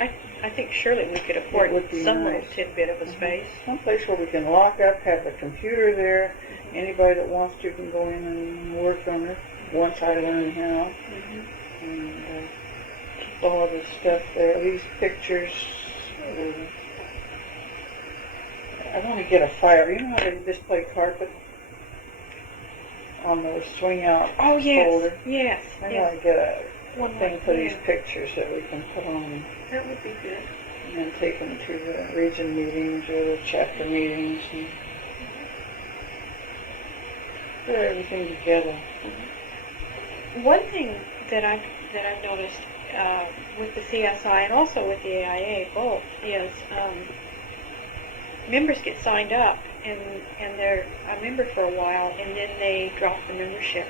I think surely we could afford some little tidbit of a space. Someplace where we can lock up, have a computer there. Anybody that wants to can go in and work on it once I learn how. And keep all of this stuff there. These pictures. I want to get a file. You know how they display carpet on those swing out folder? Yes. I want to get a thing for these pictures that we can put on. That would be good. And then take them to the region meetings or the chapter meetings and put everything together. One thing that I've noticed with the CSI and also with the AIA both is members get signed up and they're a member for a while and then they drop the membership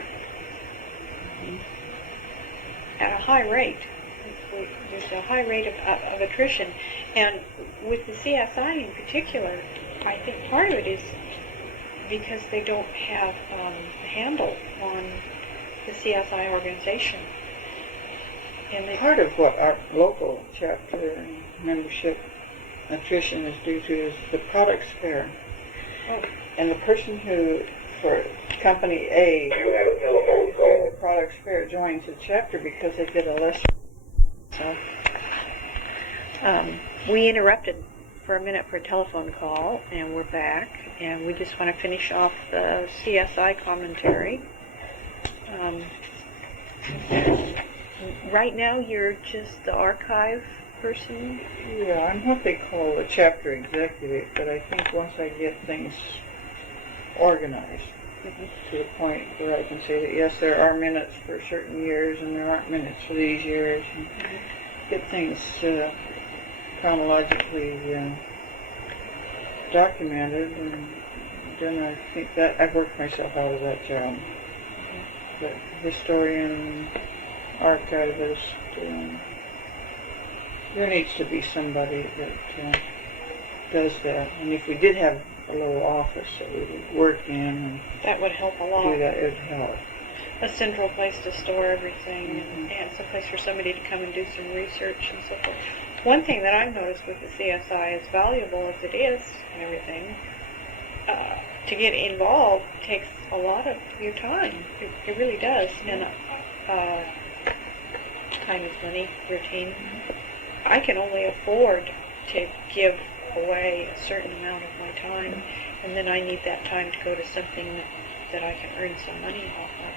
at a high rate. There's a high rate of attrition, and with the CSI in particular, I think part of it is because they don't have a handle on the CSI organization. And part of what our local chapter membership attrition is due to is the products fair. And the person who, for company A, during the products fair joins the chapter because they get a lesser. So, we interrupted for a minute for a telephone call, and we're back, and we just want to finish off the CSI commentary. Right now, you're just the archive person? Yeah, I'm what they call a chapter executive, but I think once I get things organized to the point where I can say that yes, there are minutes for certain years and there aren't minutes for these years, and get things chronologically documented, and then I think that I've worked myself out of that job. But historian, archivist, there needs to be somebody that does that. And if we did have a little office that we would work in and that would help a lot. Do that, it would help. a central place to store everything, and someplace for somebody to come and do some research and so forth. One thing that I've noticed with the CSI, as valuable as it is and everything, to get involved takes a lot of your time. It really does. And time is money, routine. I can only afford to give away a certain amount of my time, and then I need that time to go to something that I can earn some money off of.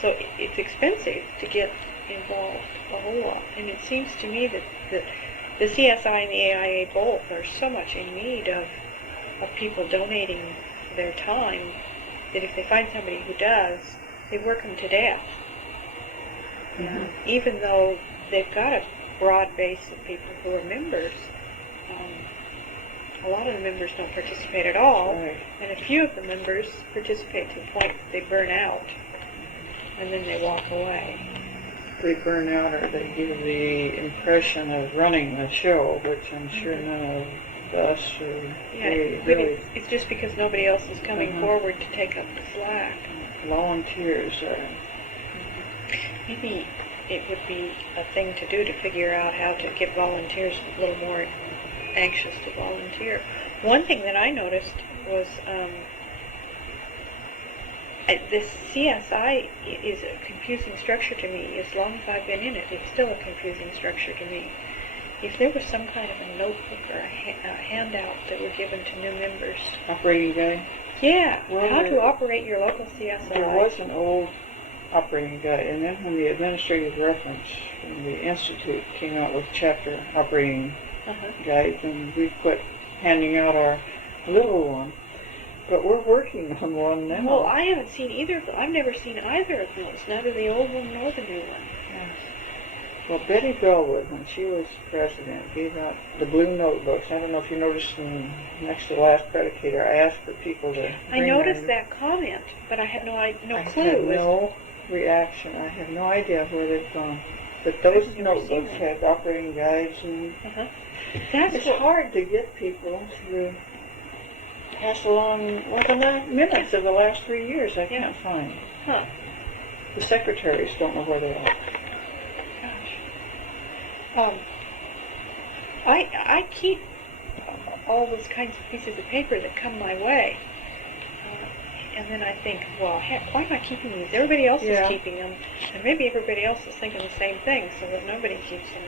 So it's expensive to get involved a whole lot, and it seems to me that the CSI and the AIA both are so much in need of people donating their time that if they find somebody who does, they work them to death. Even though they've got a broad base of people who are members, a lot of the members don't participate at all, and a few of the members participate to the point that they burn out, and then they walk away. They burn out, or they give the impression of running the show, which I'm sure none of us or but it's just because nobody else is coming forward to take up the slack. Volunteers are... Maybe it would be a thing to do to figure out how to get volunteers a little more anxious to volunteer. One thing that I noticed was this CSI is a confusing structure to me. As long as I've been in it, it's still a confusing structure to me. If there was some kind of a notebook or a handout that were given to new members. Operating guide? Yeah, well, how to operate your local CSI. There was an old operating guide, and then when the administrative reference from the Institute came out with chapter operating guides, and we quit handing out our little one. But we're working on one now. Well, I haven't seen either. I've never seen either of those, neither the old one nor the new one. Yeah. Well, Betty Bellwood, when she was president, gave out the blue notebooks. I don't know if you noticed them next to the last predicator. I asked for people to I noticed that comment, but I had no clue. I had no reaction. I have no idea where they've gone. But those notebooks had operating guides, and it's hard to get people to pass along the minutes of the last 3 years. I can't find. The secretaries don't know where they are. I keep all those kinds of pieces of paper that come my way, and then I think, well, heck, why am I keeping these? Everybody else is keeping them, and maybe everybody else is thinking the same thing, so that nobody keeps them.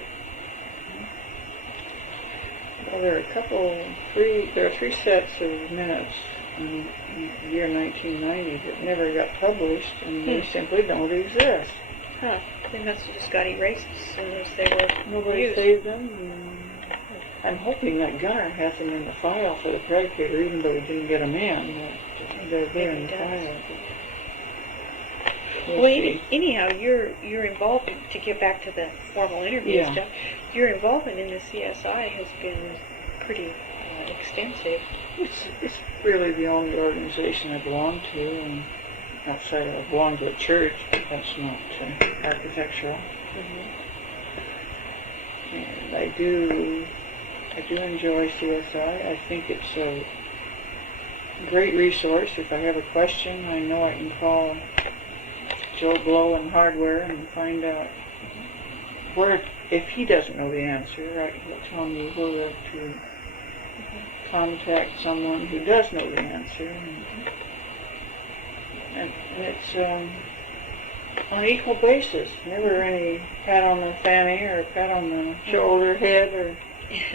Well, there are three sets of minutes in the year 1990 that never got published, and they simply don't exist. They must have just got erased as soon as they were Nobody saved them. I'm hoping that Gunnar has them in the file for the predicator, even though we didn't get them in. They're there in the file. Well, anyhow, you're involved to get back to the formal interview stuff. Your involvement in the CSI has been pretty extensive. It's really the only organization I belong to, and outside I belong to a church, but that's not architectural. And I do enjoy CSI. I think it's a great resource. If I have a question, I know I can call Joe Blow in hardware and find out where, if he doesn't know the answer, he'll tell me where to contact someone who does know the answer. And it's on an equal basis. Never any pat on the fanny or pat on the shoulder, head, or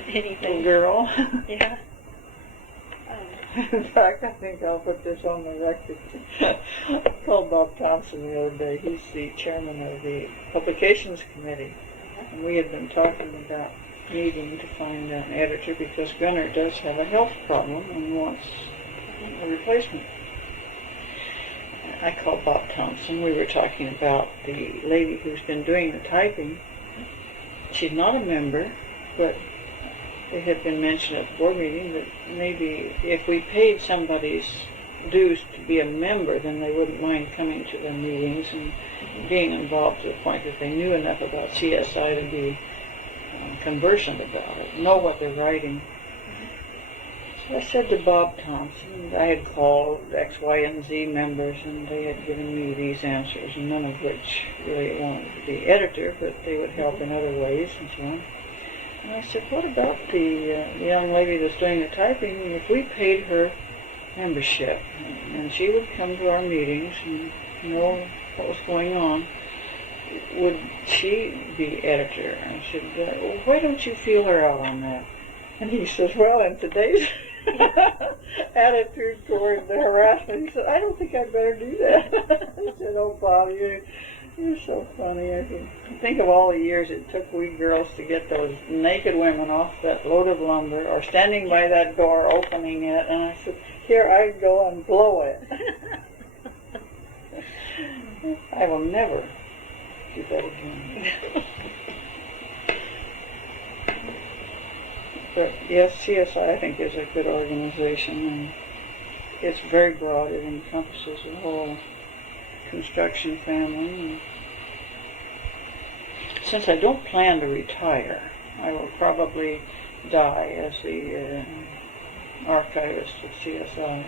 anything. Little girl. Yeah. In fact, I think I'll put this on the record. I called Bob Thompson the other day. He's the chairman of the Publications Committee. And we had been talking about needing to find an editor because Gunnar does have a health problem and wants a replacement. I called Bob Thompson. We were talking about the lady who's been doing the typing. She's not a member, but it had been mentioned at the board meeting that maybe if we paid somebody's dues to be a member, then they wouldn't mind coming to the meetings and being involved to the point that they knew enough about CSI to be conversant about it, know what they're writing. So I said to Bob Thompson, I had called X, Y, and Z members, and they had given me these answers, none of which really wanted to be editor, but they would help in other ways and so on. And I said, what about the young lady that's doing the typing? If we paid her membership, and she would come to our meetings and know what was going on, would she be editor? I said, well, why don't you feel her out on that? And he says, well, in today's attitude toward the harassment, he said, I don't think I'd better do that. I said, oh, Bob, you're so funny. I said, think of all the years it took we girls to get those naked women off that load of lumber or standing by that door opening it. And I said, here I go and blow it. I will never do that again. But yes, CSI I think is a good organization, and it's very broad. It encompasses the whole construction family. And since I don't plan to retire, I will probably die as the archivist at CSI.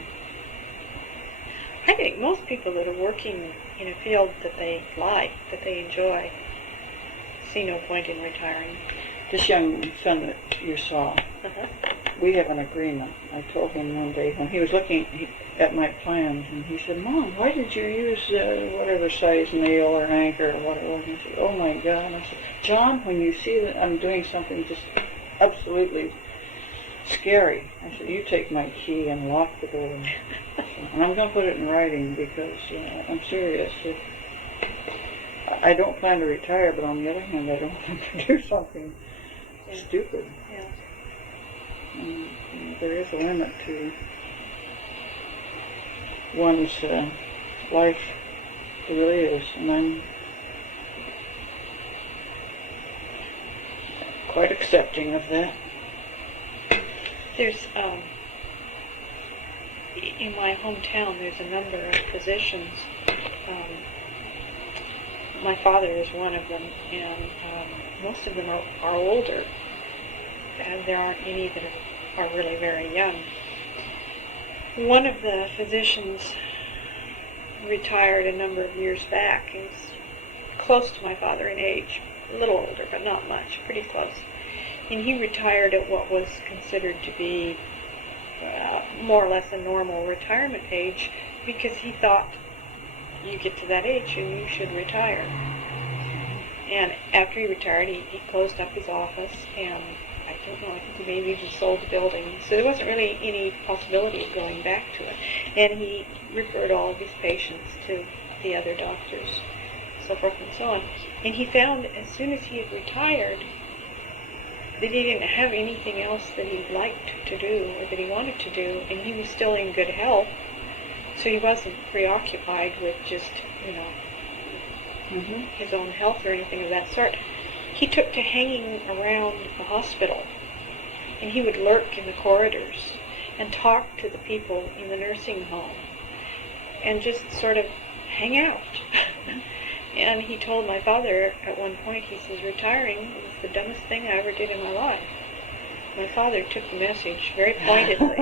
I think most people that are working in a field that they like, that they enjoy, see no point in retiring. This young son that you saw, we have an agreement. I told him one day when he was looking at my plans, and he said, Mom, why did you use whatever size nail or anchor or whatever? And I said, oh my God. And I said, John, when you see that I'm doing something just absolutely scary, I said, you take my key and lock the door. And I'm going to put it in writing because I'm serious. I don't plan to retire, but on the other hand, I don't want to do something stupid. Yeah. And there is a limit to one's life. There really is, and I'm quite accepting of that. There's, in my hometown, there's a number of physicians. My father is one of them, and most of them are older, and there aren't any that are really very young. One of the physicians retired a number of years back. He was close to my father in age, a little older, but not much, pretty close. And he retired at what was considered to be more or less a normal retirement age, because he thought you get to that age and you should retire. And after he retired, he closed up his office, and I don't know, I think he maybe even sold the building. So there wasn't really any possibility of going back to it. And he referred all of his patients to the other doctors, so forth and so on. And he found as soon as he had retired that he didn't have anything else that he liked to do or that he wanted to do, and he was still in good health, so he wasn't preoccupied with just, his own health or anything of that sort. He took to hanging around the hospital, and he would lurk in the corridors and talk to the people in the nursing home and just sort of hang out. And he told my father at one point, he says, retiring was the dumbest thing I ever did in my life. My father took the message very pointedly.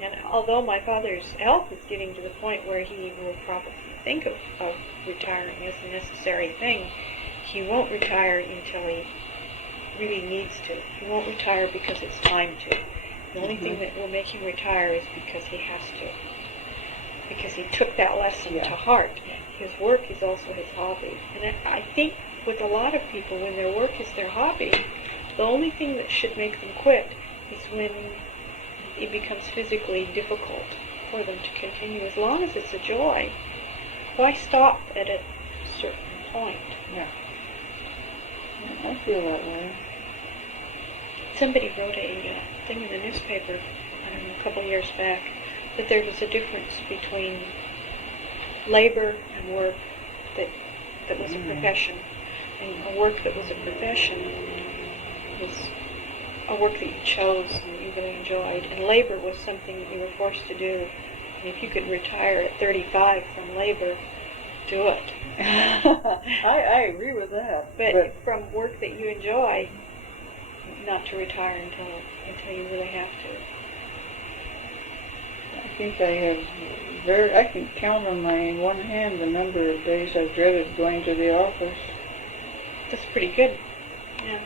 And although my father's health is getting to the point where he will probably think of retiring as a necessary thing, he won't retire until he really needs to. He won't retire because it's time to. The only thing that will make him retire is because he has to. Because he took that lesson to heart. His work is also his hobby. And I think with a lot of people, when their work is their hobby, the only thing that should make them quit is when it becomes physically difficult for them to continue. As long as it's a joy, why stop at a certain point? Yeah. I feel that way. Somebody wrote a thing in the newspaper, I don't know, a couple years back, that there was a difference between labor and work that was a profession. And a work that was a profession was a work that you chose and you really enjoyed. And labor was something that you were forced to do. And if you could retire at 35 from labor, do it. I agree with that. But from work that you enjoy, not to retire until you really have to. I think I can count on my one hand the number of days I've dreaded going to the office. That's pretty good. Yeah.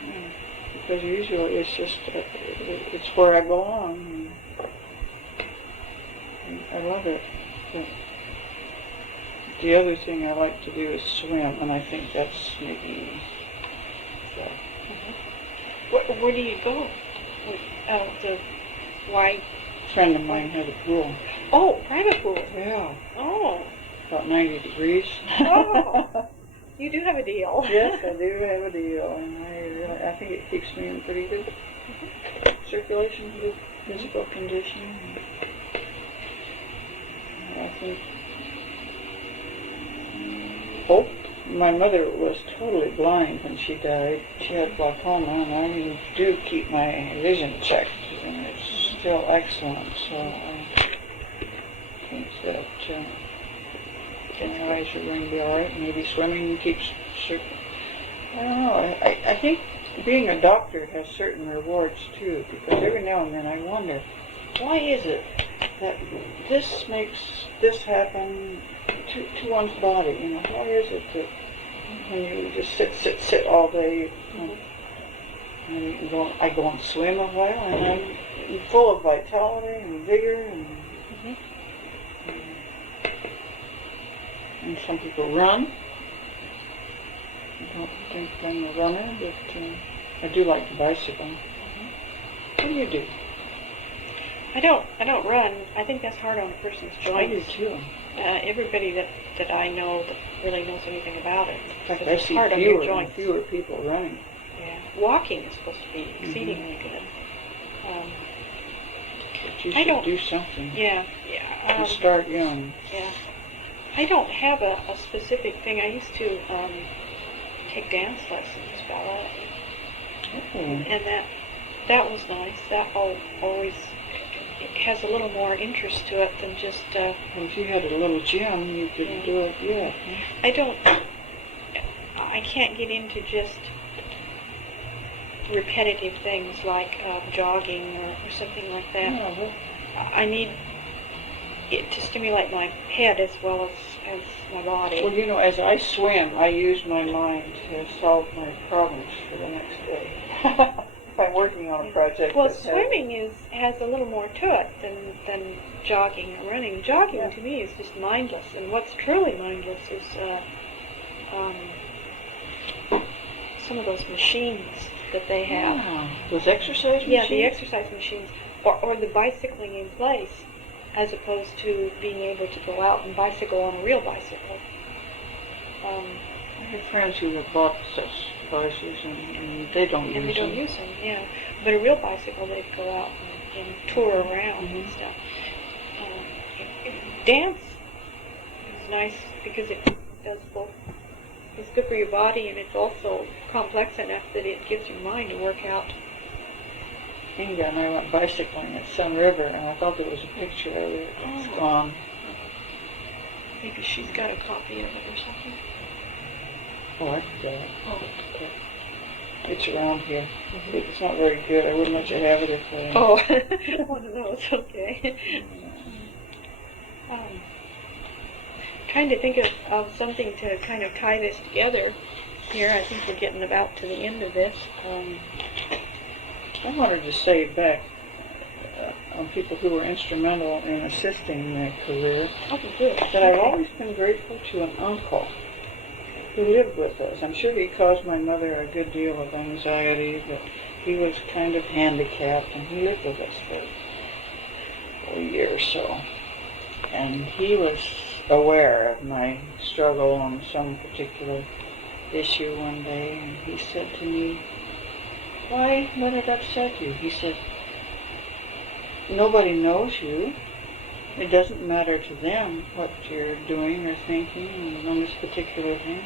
Because usually it's just, it's where I belong. And I love it. But the other thing I like to do is swim, and I think that's maybe... So. Where do you go? Why? A friend of mine has a pool. Oh, private pool. Yeah. Oh. About 90 degrees. Oh. You do have a deal. Yes, I do have a deal, and I think it keeps me in pretty good circulation, good physical condition. I think. Oh, my mother was totally blind when she died. She had glaucoma, and I do keep my vision checked, and it's still excellent. So I think that my eyes are going to be all right. Maybe swimming keeps. I don't know. I think being a doctor has certain rewards too, because every now and then I wonder, why is it that this makes this happen to one's body? You know, why is it that when you just sit all day, and I go and swim a while, and I'm full of vitality and vigor, and some people run. I don't think I'm a runner, but I do like to bicycle. What do you do? I don't run. I think that's hard on a person's joints. I do too. Everybody that I know that really knows anything about it. In fact, it's I see hard on your joints. fewer people running. Yeah. Walking is supposed to be exceedingly good. But you should do something. Yeah. And start young. Yeah. I don't have a specific thing. I used to take dance lessons, ballet. Oh. And that was nice. That always has a little more interest to it than just... Well, if you had a little gym, you could do it, yeah. I can't get into just repetitive things like jogging or something like that. Yeah, well, I need it to stimulate my head as well as my body. well, you know, as I swim, I use my mind to solve my problems for the next day. If I'm working on a project. Well, swimming has a little more to it than jogging or running. Jogging to me is just mindless, and what's truly mindless is some of those machines that they have. Wow. Those exercise machines? Yeah, the exercise machines, or the bicycling in place, as opposed to being able to go out and bicycle on a real bicycle. I have friends who have bought such devices, and they don't use them. And they don't use them, yeah. But a real bicycle, they go out and tour around and stuff. Dance is nice because it does both. It's good for your body, and it's also complex enough that it gives your mind to work out. Inga and I went bicycling at Sun River, and I thought there was a picture of it. It's gone. Maybe she's got a copy of it or something. Oh, I forgot it. Oh. Okay. It's around here. It's not very good. I wouldn't let you have it if I... Oh, one of those, okay. Trying to think of something to kind of tie this together here. I think we're getting about to the end of this. I wanted to say back on people who were instrumental in assisting my career, that I've always been grateful to an uncle who lived with us. I'm sure he caused my mother a good deal of anxiety, but he was kind of handicapped, and he lived with us for a year or so. And he was aware of my struggle on some particular issue one day, and he said to me, "Why let it upset you?" He said, "Nobody knows you. It doesn't matter to them what you're doing or thinking on this particular thing."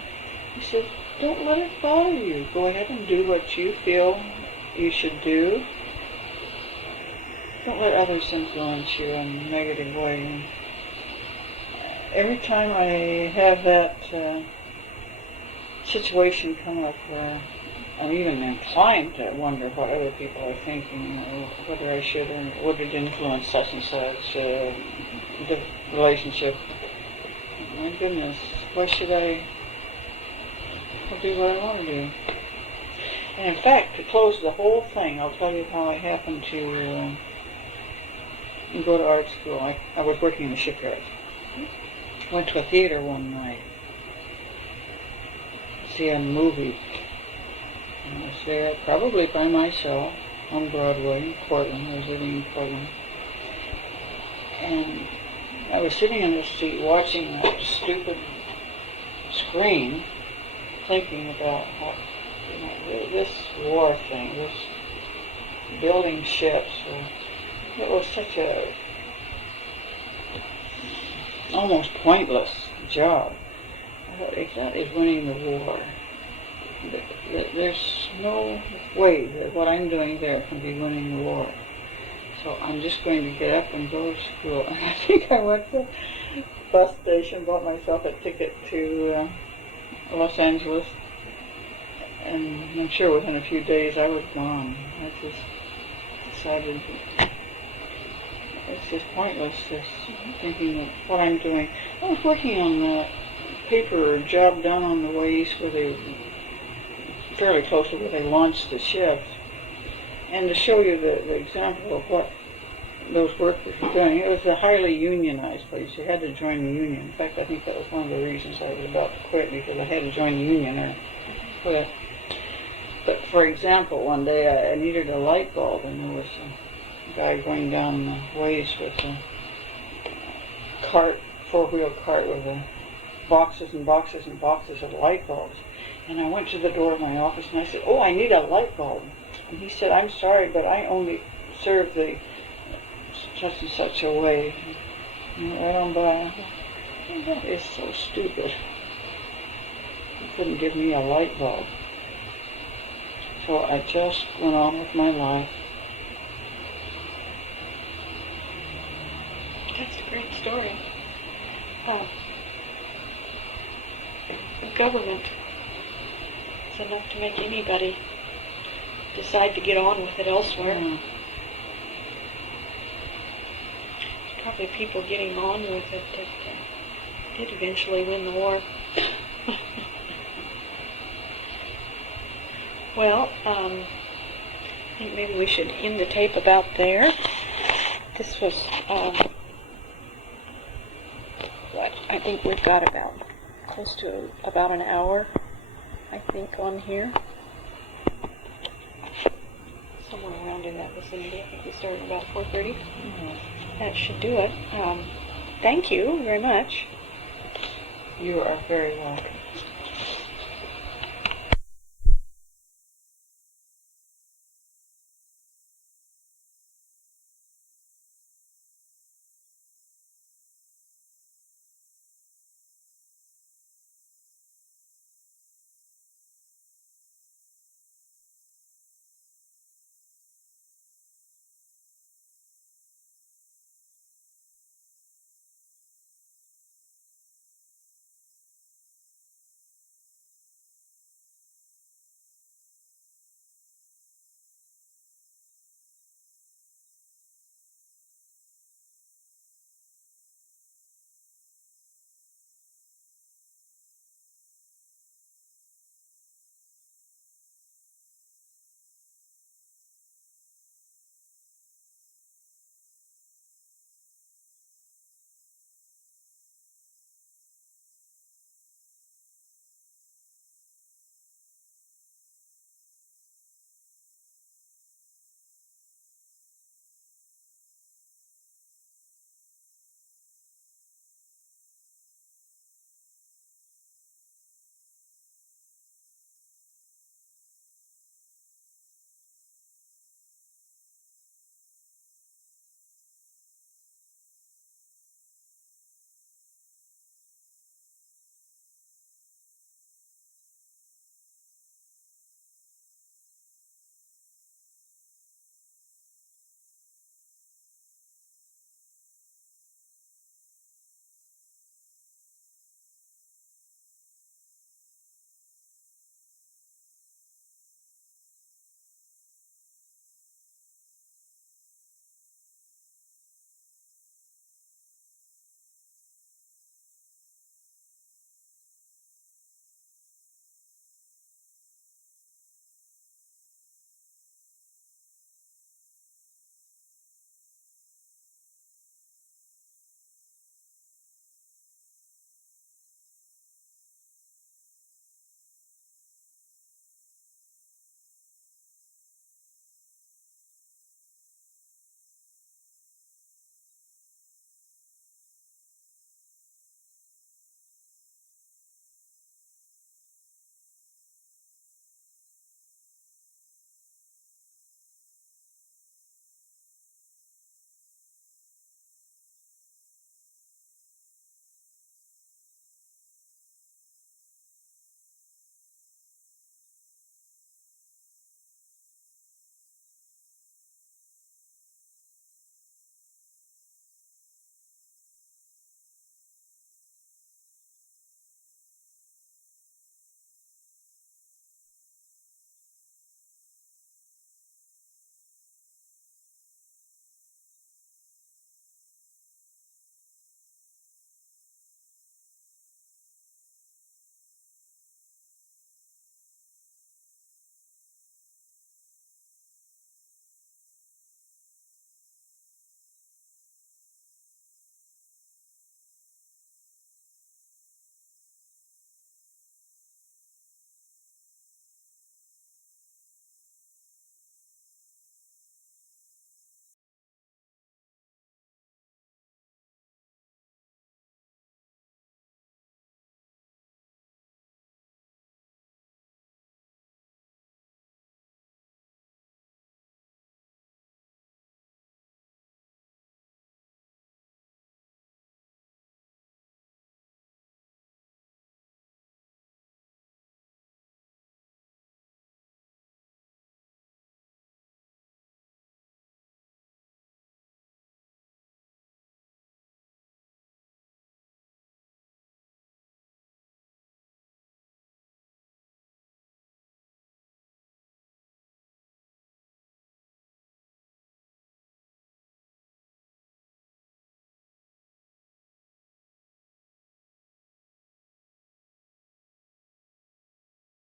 He said, "Don't let it bother you. Go ahead and do what you feel you should do. Don't let others influence you in a negative way." And every time I have that situation come up where I'm even inclined to wonder what other people are thinking, whether I should or would it influence such and such the relationship. My goodness, why should I'll do what I want to do. And in fact, to close the whole thing, I'll tell you how I happened to go to art school. I was working in the shipyard. Went to a theater one night to see a movie. And I was there probably by myself on Broadway in Portland. I was living in Portland. And I was sitting in the seat watching that stupid screen, thinking about what, this war thing, this building ships. It was such a almost pointless job. I thought, if that is winning the war, there's no way that what I'm doing there can be winning the war. So I'm just going to get up and go to school. And I think I went to the bus station, bought myself a ticket to Los Angeles, and I'm sure within a few days I was gone. I just decided it's just pointless, just thinking of what I'm doing. I was working on a paper job down on the way east where they, fairly close to where they launched the ships. And to show you the example of what those workers were doing, it was a highly unionized place. You had to join the union. In fact, I think that was one of the reasons I was about to quit, because I had to join the union or quit. But for example, one day I needed a light bulb, and there was a guy going down the ways with a cart, four-wheel cart with boxes and boxes and boxes of light bulbs. And I went to the door of my office and I said, "Oh, I need a light bulb." And he said, "I'm sorry, but I only serve the such and such a way. Right on by." That is so stupid. He couldn't give me a light bulb. So I just went on with my life. That's a great story. The government is enough to make anybody decide to get on with it elsewhere. Yeah. There's probably people getting on with it that did eventually win the war. Well, I think maybe we should end the tape about there. This was, I think we've got about close to about an hour, I think, on here. Somewhere around in that vicinity. I think we started about 4:30. Mm-hmm. That should do it. Thank you very much. You are very welcome.